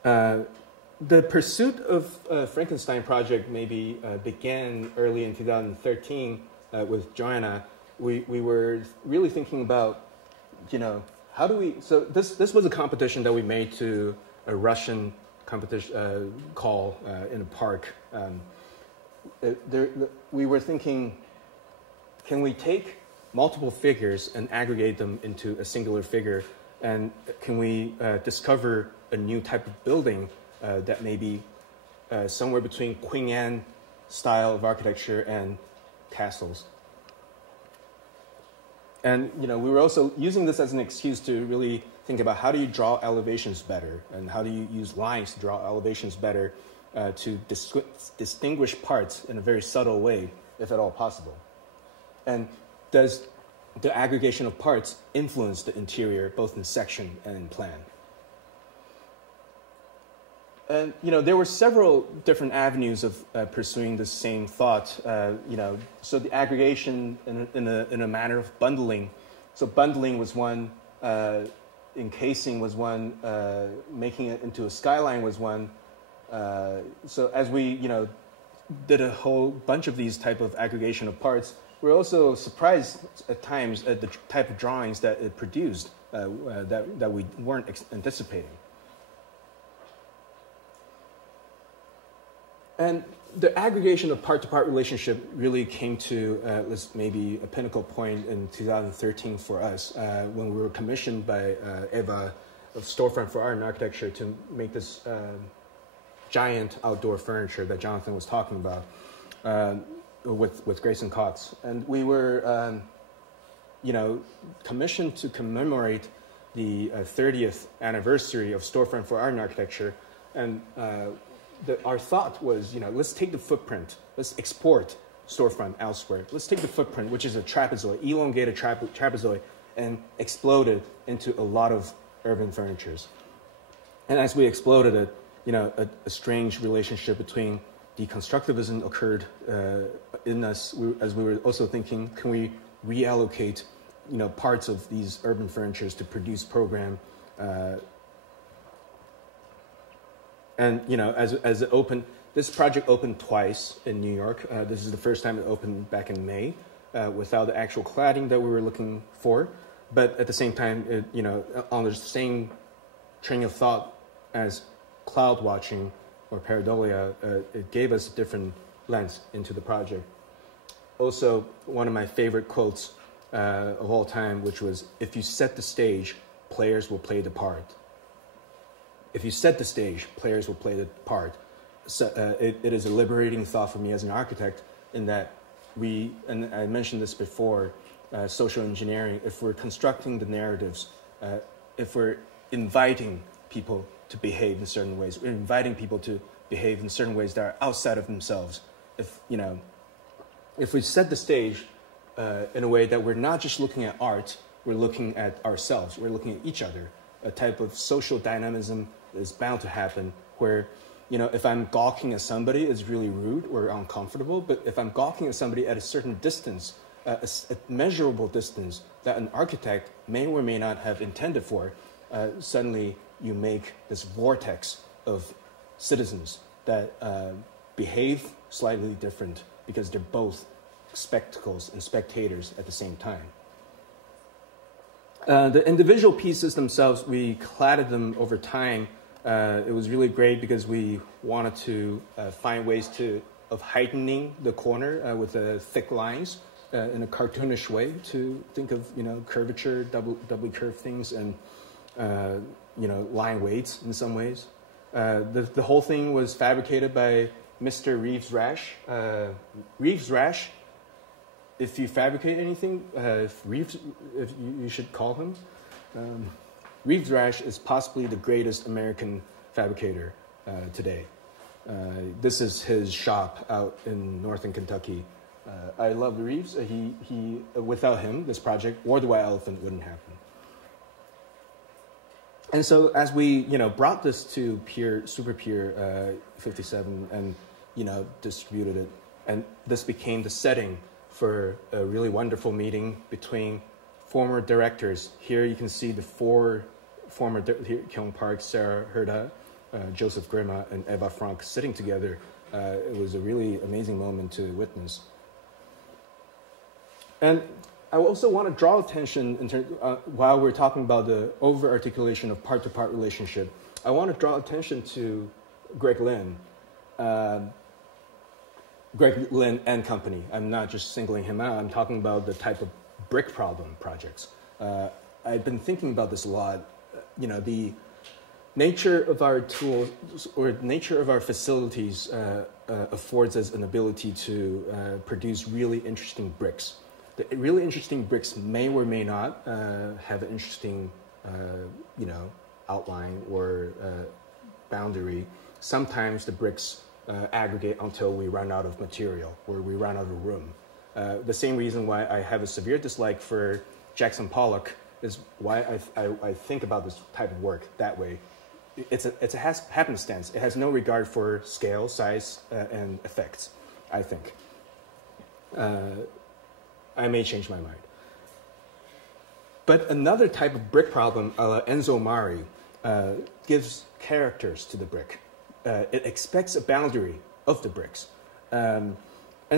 The pursuit of Frankenstein project maybe began early in 2013 with Joanna. We were really thinking about, how do we, so this was a competition that we made to a Russian competition call in a park. We were thinking, can we take multiple figures and aggregate them into a singular figure? And can we discover a new type of building that may be somewhere between Queen Anne style of architecture and castles? And we were also using this as an excuse to really think about how do you draw elevations better, and how do you use lines to draw elevations better to distinguish parts in a very subtle way, if at all possible. And does the aggregation of parts influence the interior, both in section and in plan? And there were several different avenues of pursuing the same thought. So the aggregation in a manner of bundling. So bundling was one, encasing was one, making it into a skyline was one, So as we, did a whole bunch of these type of aggregation of parts, we're also surprised at times at the type of drawings that it produced that we weren't anticipating. And the aggregation of part-to-part relationship really came to maybe a pinnacle point in 2013 for us when we were commissioned by Eva of Storefront for Art and Architecture to make this giant outdoor furniture that Jonathan was talking about with Grayson Cox. And we were, commissioned to commemorate the 30th anniversary of Storefront for Art and Architecture. And our thought was, let's take the footprint, let's export Storefront elsewhere. Let's take the footprint, which is a trapezoid, elongated trapezoid, and explode it into a lot of urban furnitures. And as we exploded it, a strange relationship between deconstructivism occurred in us as we were also thinking, can we reallocate, parts of these urban furnitures to produce program? And, as it opened, this project opened twice in New York. This is the first time it opened back in May without the actual cladding that we were looking for. But at the same time, on the same train of thought as cloud watching or pareidolia, it gave us a different lens into the project. Also, one of my favorite quotes of all time, which was, if you set the stage, players will play the part. If you set the stage, players will play the part. So, it is a liberating thought for me as an architect in that and I mentioned this before, social engineering, if we're constructing the narratives, if we're inviting people to behave in certain ways, we're inviting people to behave in certain ways that are outside of themselves. If we set the stage in a way that we're not just looking at art, we're looking at ourselves, we're looking at each other, a type of social dynamism is bound to happen where, if I'm gawking at somebody, it's really rude or uncomfortable, but if I'm gawking at somebody at a certain distance, a measurable distance that an architect may or may not have intended for, suddenly you make this vortex of citizens that behave slightly different because they're both spectacles and spectators at the same time. The individual pieces themselves, we cladded them over time. It was really great because we wanted to find ways of heightening the corner with thick lines in a cartoonish way to think of, curvature, doubly curved things, and line weights in some ways. The whole thing was fabricated by Mr. Reeves Rash. Reeves Rash, if you fabricate anything, if you should call him. Reeves Rash is possibly the greatest American fabricator today. This is his shop out in northern Kentucky. I love Reeves. He without him, this project or the White Elephant wouldn't happen. And so as we, brought this to Super Pier 57 and, distributed it, and this became the setting for a really wonderful meeting between former directors. Here you can see the four former Kyung Park, Sarah Herda, Joseph Grima, and Eva Frank sitting together. It was a really amazing moment to witness. And I also want to draw attention while we're talking about the over-articulation of part-to-part relationship. I want to draw attention to Greg Lynn. Greg Lynn and company. I'm not just singling him out. I'm talking about the type of brick problem projects. I've been thinking about this a lot. The nature of our tools or nature of our facilities affords us an ability to produce really interesting bricks. The really interesting bricks may or may not have an interesting, outline or boundary. Sometimes the bricks aggregate until we run out of material or we run out of room. The same reason why I have a severe dislike for Jackson Pollock is why I think about this type of work that way. It's a happenstance. It has no regard for scale, size, and effects, I think. I may change my mind. But another type of brick problem, Enzo Mari, gives characters to the brick. it expects a boundary of the bricks. And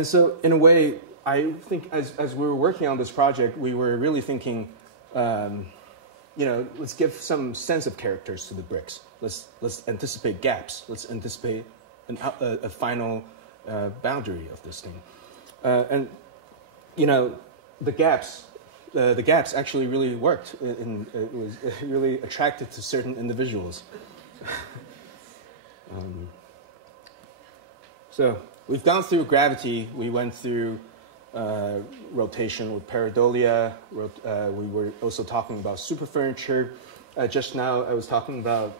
so in a way, I think as we were working on this project, we were really thinking, let's give some sense of characters to the bricks. Let's anticipate gaps. Let's anticipate a final boundary of this thing. And the gaps actually really worked. It was really attracted to certain individuals. So we've gone through gravity. We went through rotation with pareidolia. We were also talking about superfurniture. Just now I was talking about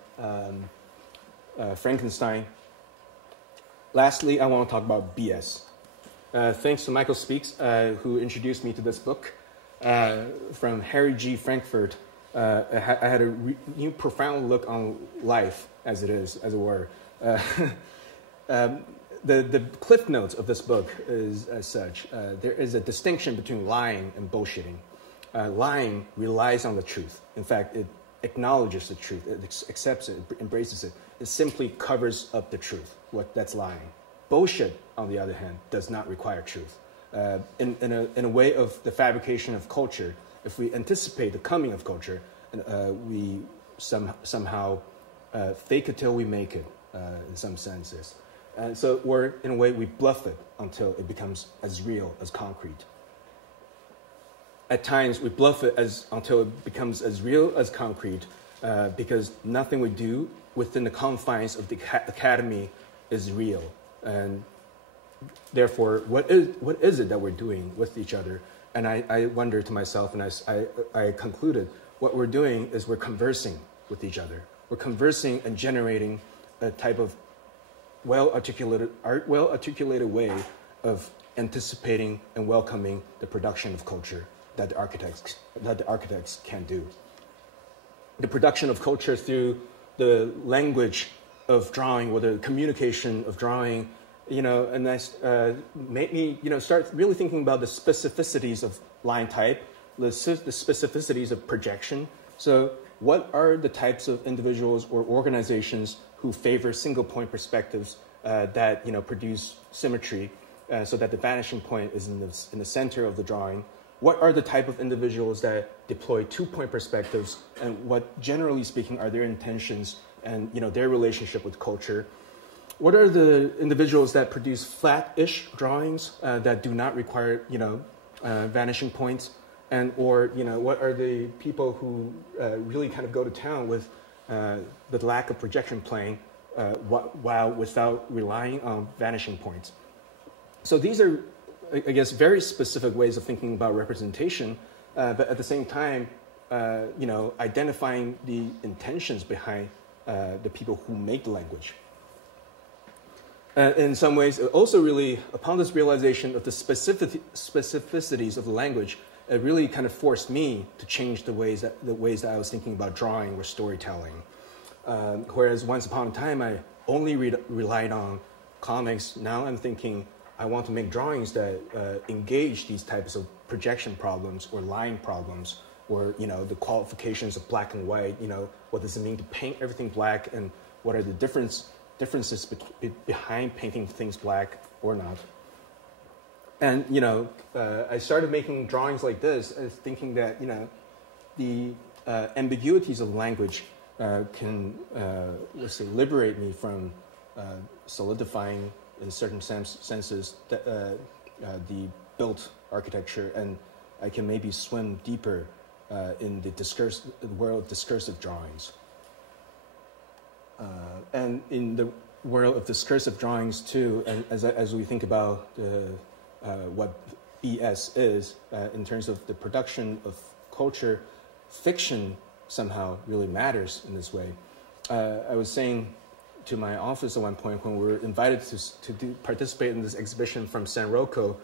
Frankenstein. Lastly, I want to talk about BS. Thanks to Michael Speaks, who introduced me to this book from Harry G. Frankfurt. I had a new profound look on life as it is, as it were. The cliff notes of this book is as such. There is a distinction between lying and bullshitting. Lying relies on the truth. In fact, it acknowledges the truth. It accepts it, embraces it. It simply covers up the truth. That's lying. Bullshit, on the other hand, does not require truth. In a way of the fabrication of culture, if we anticipate the coming of culture, we somehow fake it till we make it, in some senses. And so in a way, we bluff it until it becomes as real as concrete. At times, we bluff it until it becomes as real as concrete because nothing we do within the confines of the academy is real. And therefore, what is it that we're doing with each other? And I wonder to myself, and I concluded, what we're doing is we're conversing with each other. We're conversing and generating a type of well-articulated way of anticipating and welcoming the production of culture that the architects can do. The production of culture through the language of drawing, or the communication of drawing, and that made me, start really thinking about the specificities of line type, the specificities of projection. So what are the types of individuals or organizations who favor single point perspectives that produce symmetry so that the vanishing point is in the center of the drawing? What are the type of individuals that deploy two-point perspectives, and what, generally speaking, are their intentions and their relationship with culture? What are the individuals that produce flat-ish drawings that do not require vanishing points? And what are the people who really kind of go to town with the lack of projection plane while without relying on vanishing points? So these are, I guess, very specific ways of thinking about representation, but at the same time, identifying the intentions behind the people who make the language. In some ways, also really, upon this realization of the specificities of the language, it really kind of forced me to change the ways that I was thinking about drawing or storytelling. Whereas once upon a time, I only relied on comics. Now I'm thinking I want to make drawings that engage these types of projection problems or line problems, or the qualifications of black and white. What does it mean to paint everything black, and what are the differences behind painting things black or not? And I started making drawings like this, thinking that the ambiguities of language can, let's say, liberate me from solidifying, in certain senses, the built architecture, and I can maybe swim deeper in the world of discursive drawings. And in the world of discursive drawings too, and as we think about what BS is in terms of the production of culture, fiction somehow really matters in this way. I was saying to my office at one point when we were invited to participate in this exhibition from San Rocco,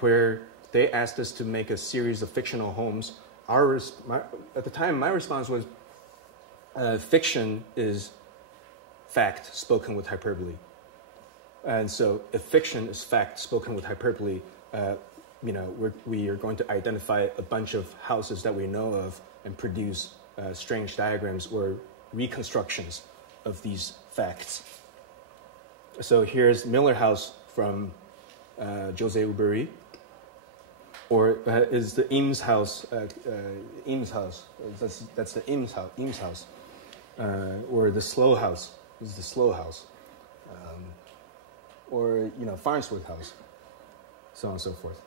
where they asked us to make a series of fictional homes. At the time, my response was, fiction is fact spoken with hyperbole. And so if fiction is fact spoken with hyperbole, we are going to identify a bunch of houses that we know of and produce strange diagrams or reconstructions of these facts. So here's Miller House from Jose Uberi, or is the Eames House, Eames House, that's the Eames House, or the Slow House is the Slow House, or, Farnsworth House, so on and so forth.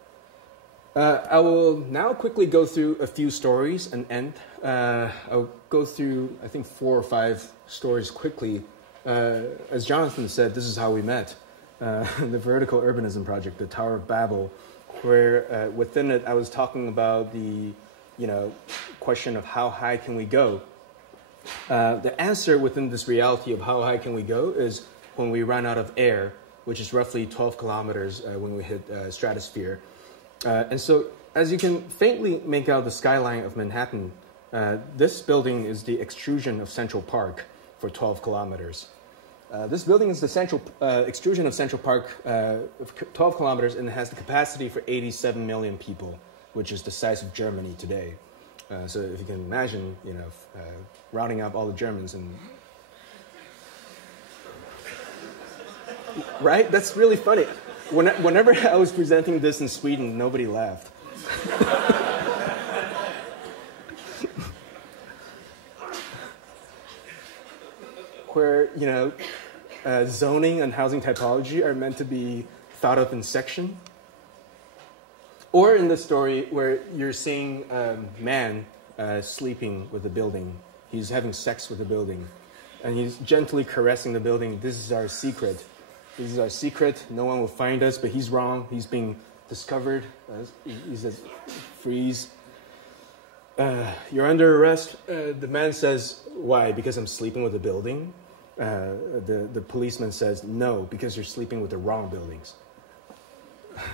I will now quickly go through a few stories and end. I'll go through, I think, 4 or 5 stories quickly. As Jonathan said, this is how we met. The Vertical Urbanism Project, the Tower of Babel, where within it I was talking about the, question of how high can we go. The answer within this reality of how high can we go is when we run out of air, which is roughly 12 kilometers when we hit stratosphere. And so, as you can faintly make out the skyline of Manhattan, this building is the extrusion of Central Park for 12 kilometers. This building is the central extrusion of Central Park of 12 kilometers, and it has the capacity for 87 million people, which is the size of Germany today. So if you can imagine, rounding up all the Germans and... Right? That's really funny. Whenever I was presenting this in Sweden, nobody laughed. Where, zoning and housing typology are meant to be thought of in section. Or in the story where you're seeing a man sleeping with the building. He's having sex with the building. And he's gently caressing the building. This is our secret. This is our secret. No one will find us, but he's wrong. He's being discovered. He says, freeze. You're under arrest. The man says, why? Because I'm sleeping with the building? The policeman says, no, because you're sleeping with the wrong buildings.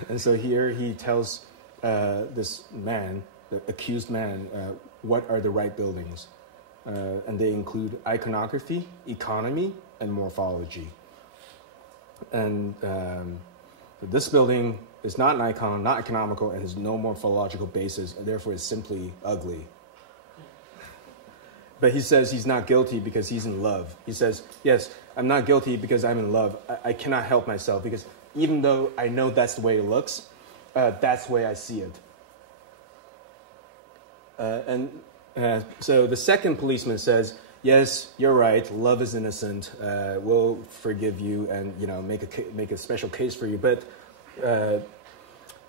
And so here he tells this man, the accused man, what are the right buildings. And they include iconography, economy, and morphology. And this building is not an icon, not economical, and has no morphological basis, and therefore is simply ugly. But he says he's not guilty because he's in love. He says, yes, I'm not guilty because I'm in love. I cannot help myself because even though I know that's the way it looks, that's the way I see it. So the second policeman says, yes, you're right. Love is innocent. We'll forgive you and make a special case for you. But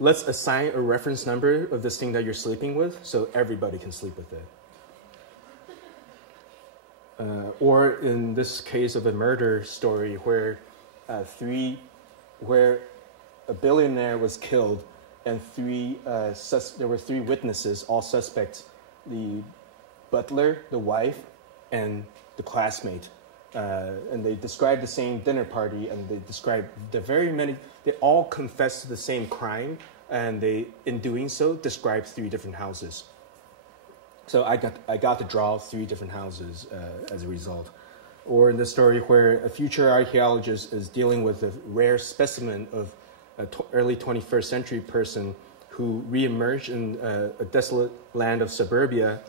let's assign a reference number of this thing that you're sleeping with, so everybody can sleep with it. Or in this case of a murder story where a billionaire was killed and there were 3 witnesses, all suspects: the butler, the wife, and the classmate. And they described the same dinner party, and they described they all confessed to the same crime, and they, in doing so, described 3 different houses. So I got to draw 3 different houses as a result. Or in the story where a future archaeologist is dealing with a rare specimen of an early 21st century person who reemerged in a desolate land of suburbia,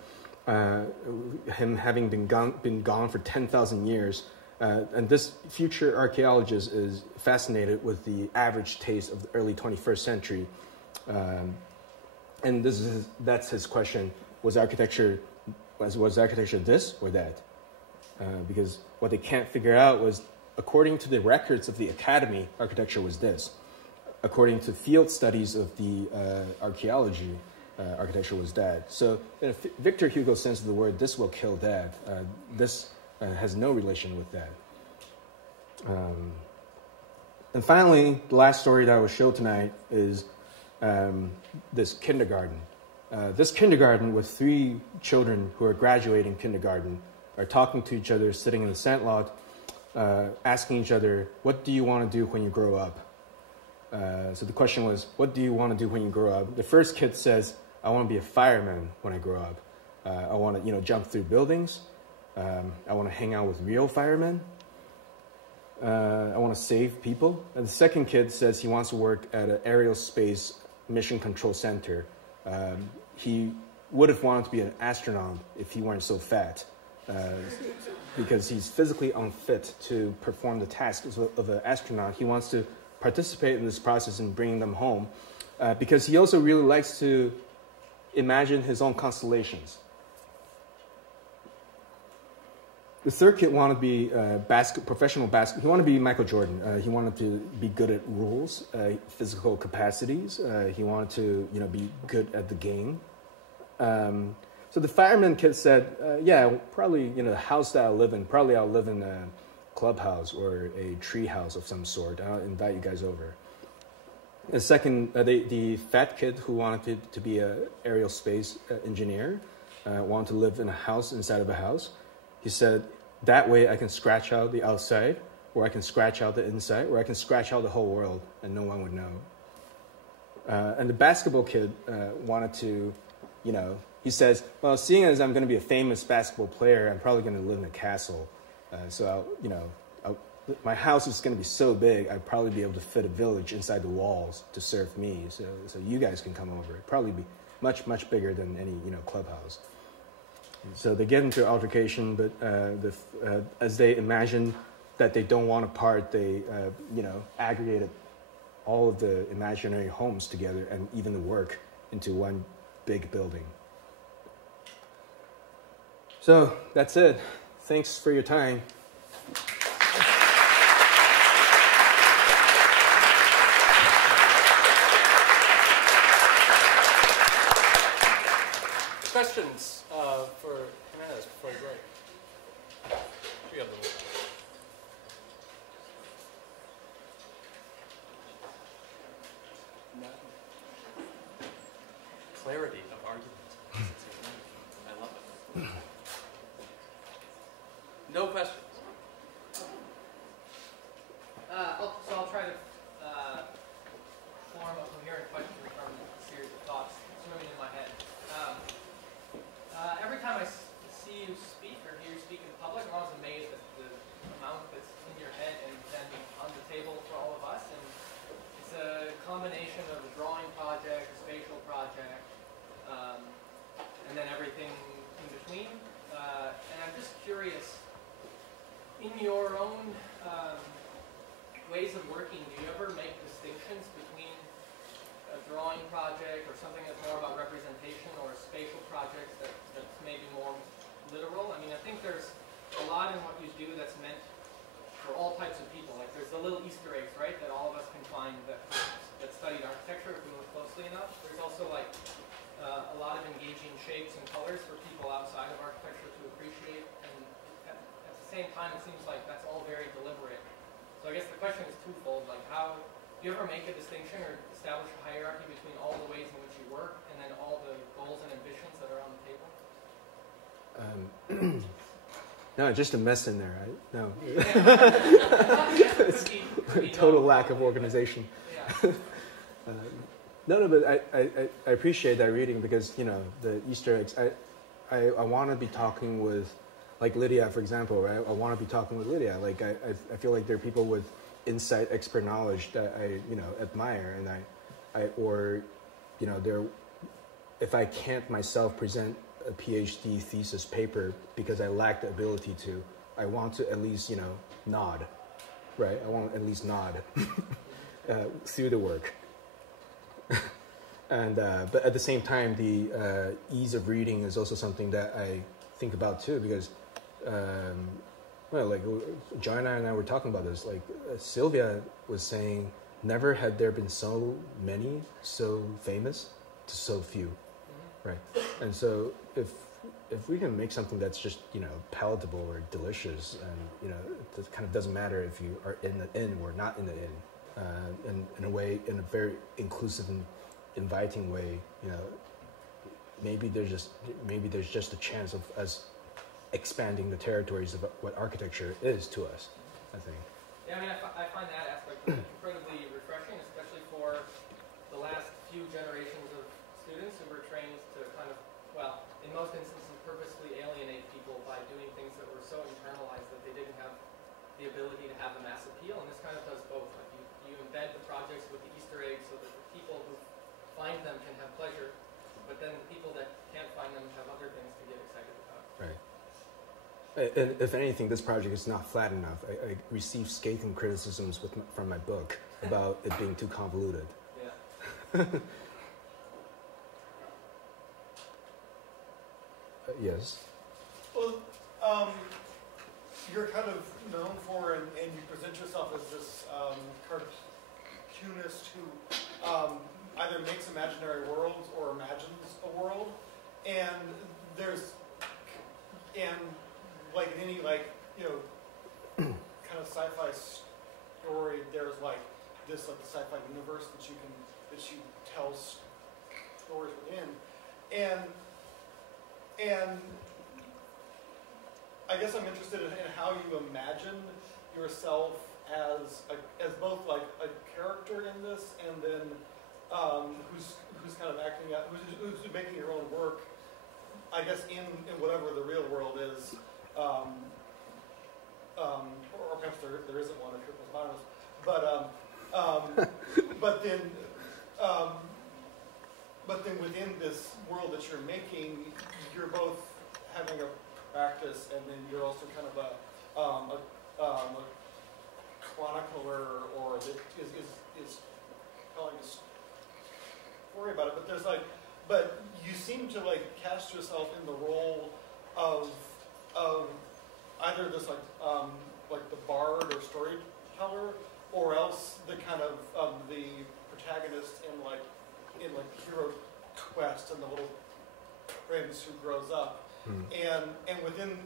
him having been gone for 10,000 years. And this future archaeologist is fascinated with the average taste of the early 21st century. And that's his question. Was architecture this or that? Because what they can't figure out was, according to the records of the academy, architecture was this. According to field studies of the archaeology, architecture was that. So in Victor Hugo's sense of the word, this will kill that. This has no relation with that. And finally, the last story that I will show tonight is this kindergarten. This kindergarten with 3 children who are graduating kindergarten are talking to each other, sitting in the sandlot, asking each other, what do you want to do when you grow up? So the question was, what do you want to do when you grow up? The first kid says, I want to be a fireman when I grow up. I want to, jump through buildings. I want to hang out with real firemen. I want to save people. And the second kid says he wants to work at an aerial space mission control center. He would have wanted to be an astronaut if he weren't so fat. because he's physically unfit to perform the task of an astronaut. He wants to participate in this process and bringing them home, because he also really likes to imagine his own constellations. The third kid wanted to be professional basketball. He wanted to be Michael Jordan. He wanted to be good at rules, physical capacities. He wanted to, be good at the game. So the fireman kid said, yeah, probably, the house that I live in, probably I'll live in a clubhouse or a tree house of some sort. I'll invite you guys over. The second, the fat kid who wanted to be an aerospace engineer, wanted to live in a house inside of a house. He said, that way I can scratch out the outside, or I can scratch out the inside, or I can scratch out the whole world, and no one would know. And the basketball kid wanted to, he says, well, seeing as I'm going to be a famous basketball player, I'm probably going to live in a castle. So my house is going to be so big, I'd probably be able to fit a village inside the walls to serve me. So you guys can come over. It'd probably be much, much bigger than any, clubhouse. So they get into altercation, but as they imagine that they don't want to part, they, aggregated all of the imaginary homes together and even the work into one big building. So that's it. Thanks for your time. Questions for Jimenez before we break? We have a little. Clarity of argument. I love it. No questions. So I'll try to form a coherent question from a series of thoughts swimming in my head. Every time I see you speak or hear you speak in public, I'm always amazed at the amount that's in your head and then on the table for all of us. And it's a combination of a drawing project, a spatial project, and then everything in between. And I'm just curious, in your own ways of working, do you ever make distinctions between a drawing project or something that's more about representation or a spatial project that's maybe more literal? I mean, I think there's a lot in what you do that's meant for all types of people. Like there's the little Easter eggs, right, that all of us can find that studied architecture if we look closely enough. There's also like a lot of engaging shapes and colors for people outside of architecture to appreciate. And at the same time, it seems like that's all very deliberate. So I guess the question is twofold. Like, how do you ever make a distinction or establish a hierarchy between all the ways in which you work and then all the goals and ambitions that are on the table? No, just a mess in there, right? No. It's total lack of organization. Yeah. No, but I appreciate that reading because, the Easter eggs, I want to be talking with, like Lydia, for example, right? I want to be talking with Lydia. Like, I feel like there are people with insight, expert knowledge that I, admire. And if I can't myself present a PhD thesis paper because I lack the ability to, I want to at least, nod, right? I want to at least nod through the work. And but at the same time, the ease of reading is also something that I think about too, because like Joanna and I were talking about this. Like Sylvia was saying, never had there been so many so famous to so few, right? And so if we can make something that's just palatable or delicious, and it kind of doesn't matter if you are in the inn or not in the inn, and in a way, in a very inclusive and inviting way, maybe there's just a chance of us expanding the territories of what architecture is to us, I think. Yeah, I mean, I find that aspect incredibly refreshing, especially for the last few generations of students who were trained to kind of, well, in most instances, purposely alienate people by doing things that were so internalized that they didn't have the ability to have a mass appeal. And this kind of does both. Like you embed the projects with the Easter eggs so that the people who find them can have pleasure, but then the people that can't find them have other things to get excited about. Right. And if anything, this project is not flat enough. I received scathing criticisms from my book about it being too convoluted. Yeah. Yes. Well, you're kind of known for, and you present yourself as this cartoonist who either makes imaginary worlds or imagines a world, and like in any kind of sci-fi story, there's like this sci-fi universe that you tell stories within, and I guess I'm interested in how you imagine yourself as both like a character in this, and then who's kind of acting out, who's making your own work, I guess in whatever the real world is, or perhaps there isn't one if you're honest, but then within this world that you're making, you're both having a practice, and then you're also kind of a chronicler, or that is telling a story about it. But you seem to cast yourself in the role of either this the bard or storyteller, or else the kind of the protagonist in Hero Quest and the little prince who grows up. And within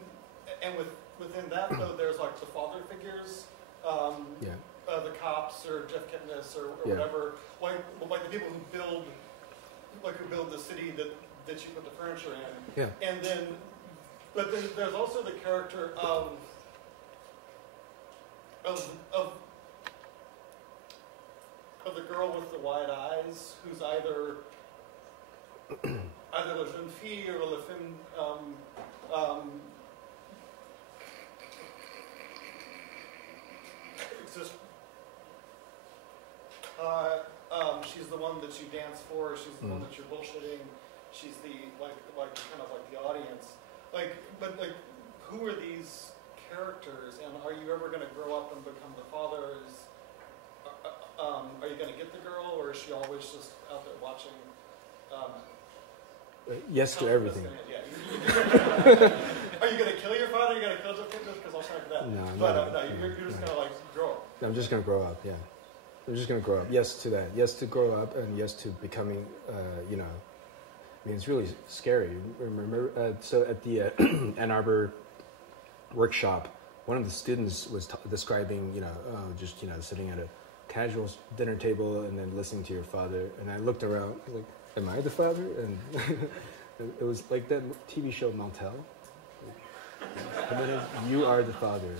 that though, there's the father figures, the cops or Jeff Kipnis or whatever, like the people who build the city that you put the furniture in. Yeah. And then, but then there's also the character of the girl with the wide eyes, who's either la jeune fille or la femme, she's the one that you dance for. She's the one that you're bullshitting. She's the kind of the audience. But who are these characters? And are you ever going to grow up and become the father? Are you going to get the girl, or is she always just out there watching? Yes to everything. Are you going to kill your father? Are you going to kill Jeff Kipnis? Because I'll check that. No, you're just going to grow up. I'm just going to grow up, yeah. I'm just going to grow up. Yes to that. Yes to grow up, and yes to becoming, it's really scary. Remember, so at the Ann Arbor workshop, one of the students was describing, sitting at a casual dinner table and then listening to your father. And I looked around, like, am I the father? And it was like that TV show Montel. You are the father.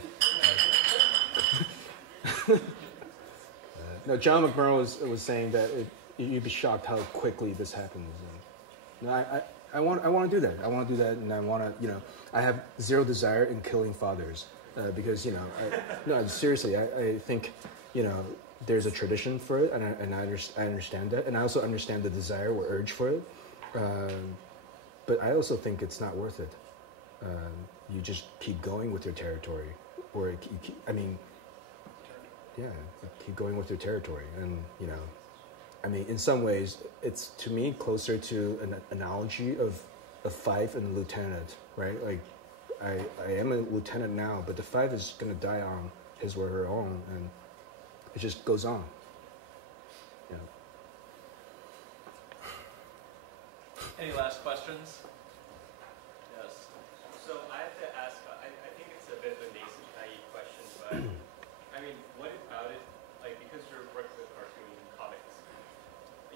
No, John McMurray was saying that you'd be shocked how quickly this happens. And I want to do that. I want to do that, and I want to, I have zero desire in killing fathers because, seriously, I think, there's a tradition for it, and I understand that, and I also understand the desire or urge for it, but I also think it's not worth it. You just keep going with your territory, or keep going with your territory, and in some ways, it's to me closer to an analogy of a fife and a lieutenant, right? Like, I am a lieutenant now, but the fife is going to die on his or her own, and it just goes on. Yeah. Any last questions? Yes. So I have to ask, I think it's a bit of a nascent, naive question, but what about it, because you're working with cartoon comics,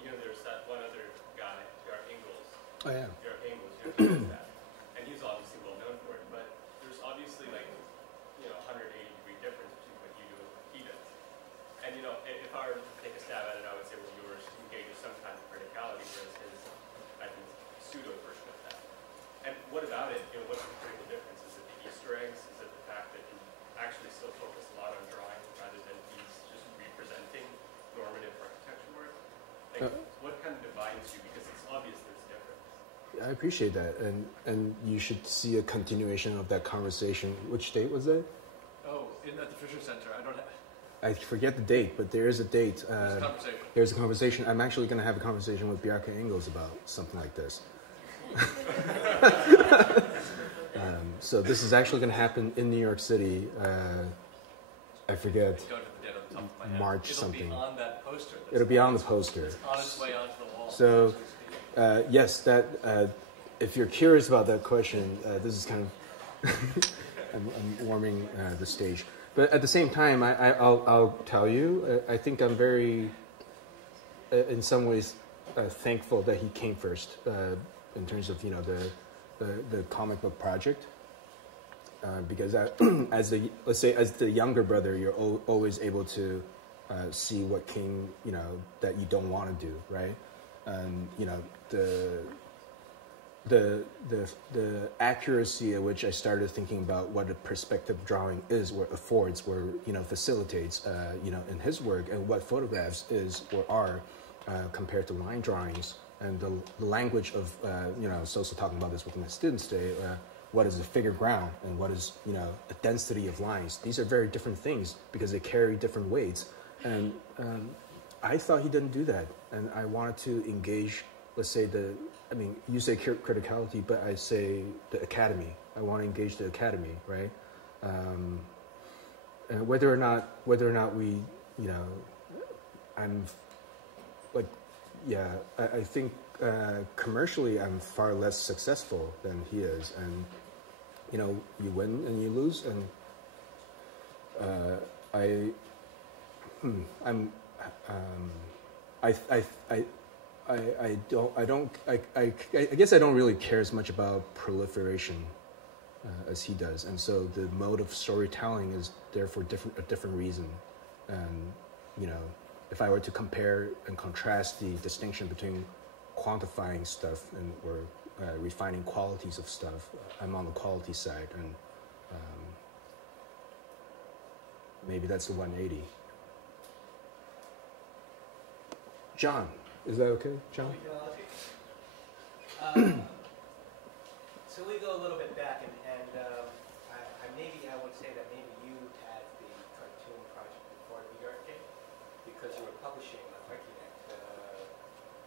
there's that one other guy, Garth Ingalls. Oh, yeah. Garth Ingalls, knows that. And he's obviously well known for it, but there's obviously 180-degree difference between what you do and what he does. And if I were to take a stab at it, I would say, well, yours engages some kind of criticality, whereas his, I think, pseudo version of that. And what about it? What's the critical difference? Is it the Easter eggs? Is it the fact that you actually still focus a lot on drawing rather than he's just representing normative architecture work? What kind of divides you? Because it's obvious there's a difference. I appreciate that, and you should see a continuation of that conversation. Which date was that? Oh, at the Fisher Center. I forget the date, but there is a date. There's a conversation. There's a conversation. I'm actually going to have a conversation with Bjarke Engels about something like this. So this is actually going to happen in New York City. I forget. March something. It'll be on that poster. It'll be on the poster. It's on its way onto the wall. So, yes, that. If you're curious about that question, this is kind of I'm warming the stage. But at the same time, I'll tell you, I think I'm very, in some ways, thankful that he came first in terms of the comic book project. Because as the younger brother, you're always able to see what came, that you don't want to do, right? The accuracy at which I started thinking about what a perspective drawing is, or affords, or facilitates, in his work, and what photographs is or are compared to line drawings, and the language of so talking about this with my students today. What is a figure ground and what is a density of lines? These are very different things because they carry different weights. And I thought he didn't do that, and I wanted to engage. Let's say you say criticality, but I say the academy. I want to engage the academy, right? And whether or not we, I'm like, yeah, I think commercially I'm far less successful than he is, and you win and you lose, and I guess I don't really care as much about proliferation as he does, and so the mode of storytelling is there for a different reason. And if I were to compare and contrast the distinction between quantifying stuff and or refining qualities of stuff, I'm on the quality side, and maybe that's the 180. John, is that okay, John? So we go a little bit back, and I would say that maybe you had the cartoon project before New York did, because you were publishing Architect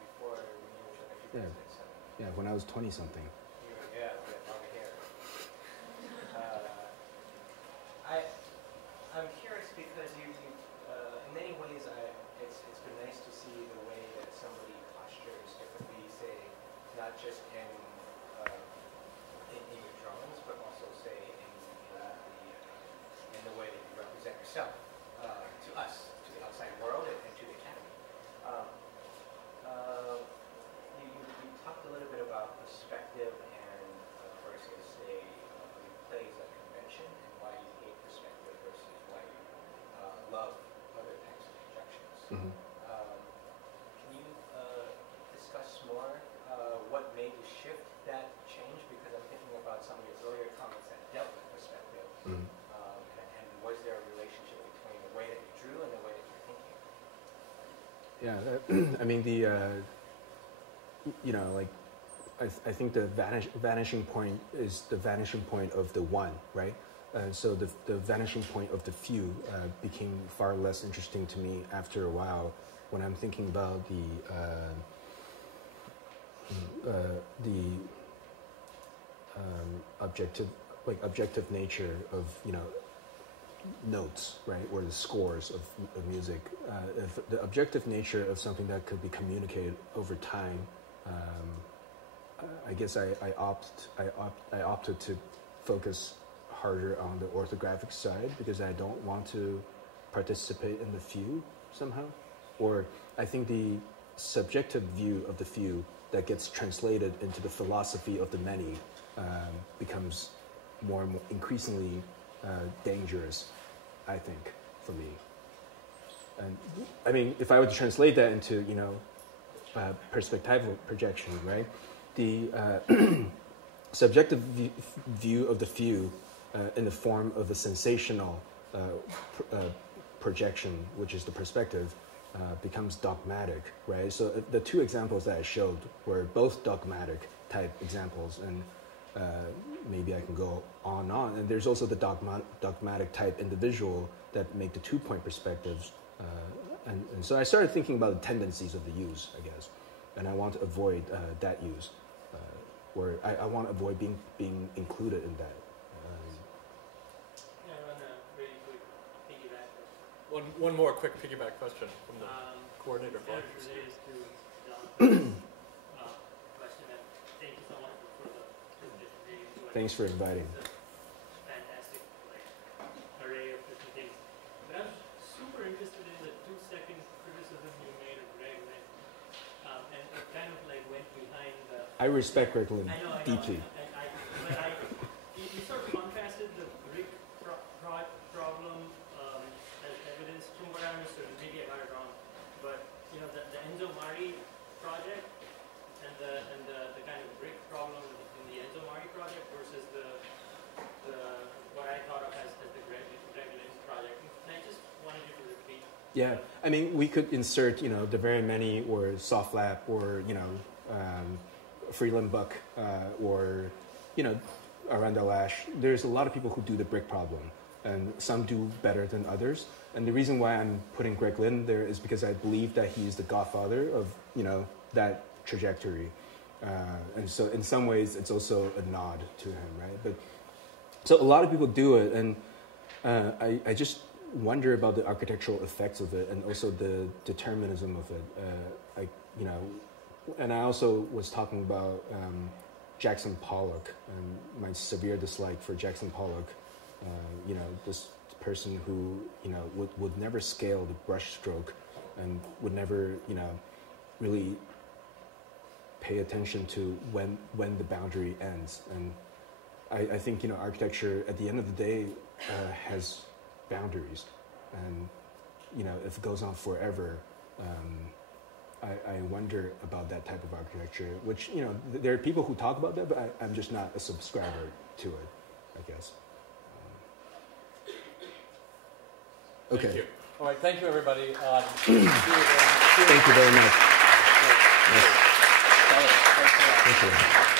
before you were Yeah, when I was 20-something. Yeah, we had long hair. I'm curious because you in many ways, it's been nice to see the way that somebody postures differently, say, not just in your drawings, but also say in the way that you represent yourself to us, to the outside world, and to the academy. You talked a little bit about perspective and versus, say, plays at convention, and why you hate perspective versus why you love other types of projections. Mm-hmm. Can you discuss more what made you shift that change? Because I'm thinking about some of your earlier comments that dealt with perspective. Mm-hmm. And was there a relationship between the way that you drew and the way that you're thinking? Yeah, I mean I think the vanishing point is the vanishing point of the one, right? So the vanishing point of the few became far less interesting to me after a while when I'm thinking about the objective nature of notes, right, or the scores of music. If the objective nature of something that could be communicated over time. I guess I opted to focus harder on the orthographic side because I don't want to participate in the few somehow. Or I think the subjective view of the few that gets translated into the philosophy of the many becomes more and more increasingly dangerous, I think, for me. And I mean, if I were to translate that into, perspectival projection, right? The subjective view of the few in the form of a sensational projection, which is the perspective, becomes dogmatic, right? So the two examples that I showed were both dogmatic type examples, and maybe I can go on and on. And there's also the dogmatic type individual that make the two-point perspectives. And so I started thinking about the tendencies of the use, I guess. And I want to avoid that use, or I want to avoid being included in that. Yeah, I run a very quick piggyback question. One more quick piggyback question from the coordinator. Kind of related to John's question, and thank you so much for the presentation. Thanks for inviting. It's a fantastic array of different things. But I'm super interested in the 2-second criticism you made of Greg Lynn, and it kind of went behind the. I respect Greg Lynn deeply. You sort of contrasted the brick problem as evidence from what I understood. Maybe I got it wrong, but the Enzo Mari project and the kind of brick problem in the Enzo Mari project versus the what I thought of as the Greg Lynn project. And I just wanted you to repeat. Yeah, I mean, we could insert, the very many, or soft lap, or Freeland Buck, or Aranda Lash. There's a lot of people who do the brick problem, and some do better than others. And the reason why I'm putting Greg Lynn there is because I believe that he's the godfather of that trajectory, and so in some ways it's also a nod to him, right? But so a lot of people do it, and I just wonder about the architectural effects of it, and also the determinism of it. And I also was talking about Jackson Pollock and my severe dislike for Jackson Pollock. This person who would never scale the brush stroke, and would never really pay attention to when the boundary ends. And I think architecture at the end of the day has boundaries, and if it goes on forever, I wonder about that type of architecture, which there are people who talk about that, but I'm just not a subscriber to it, I guess. Okay. Thank you. All right, thank you, everybody. Thank you very much. Thank you.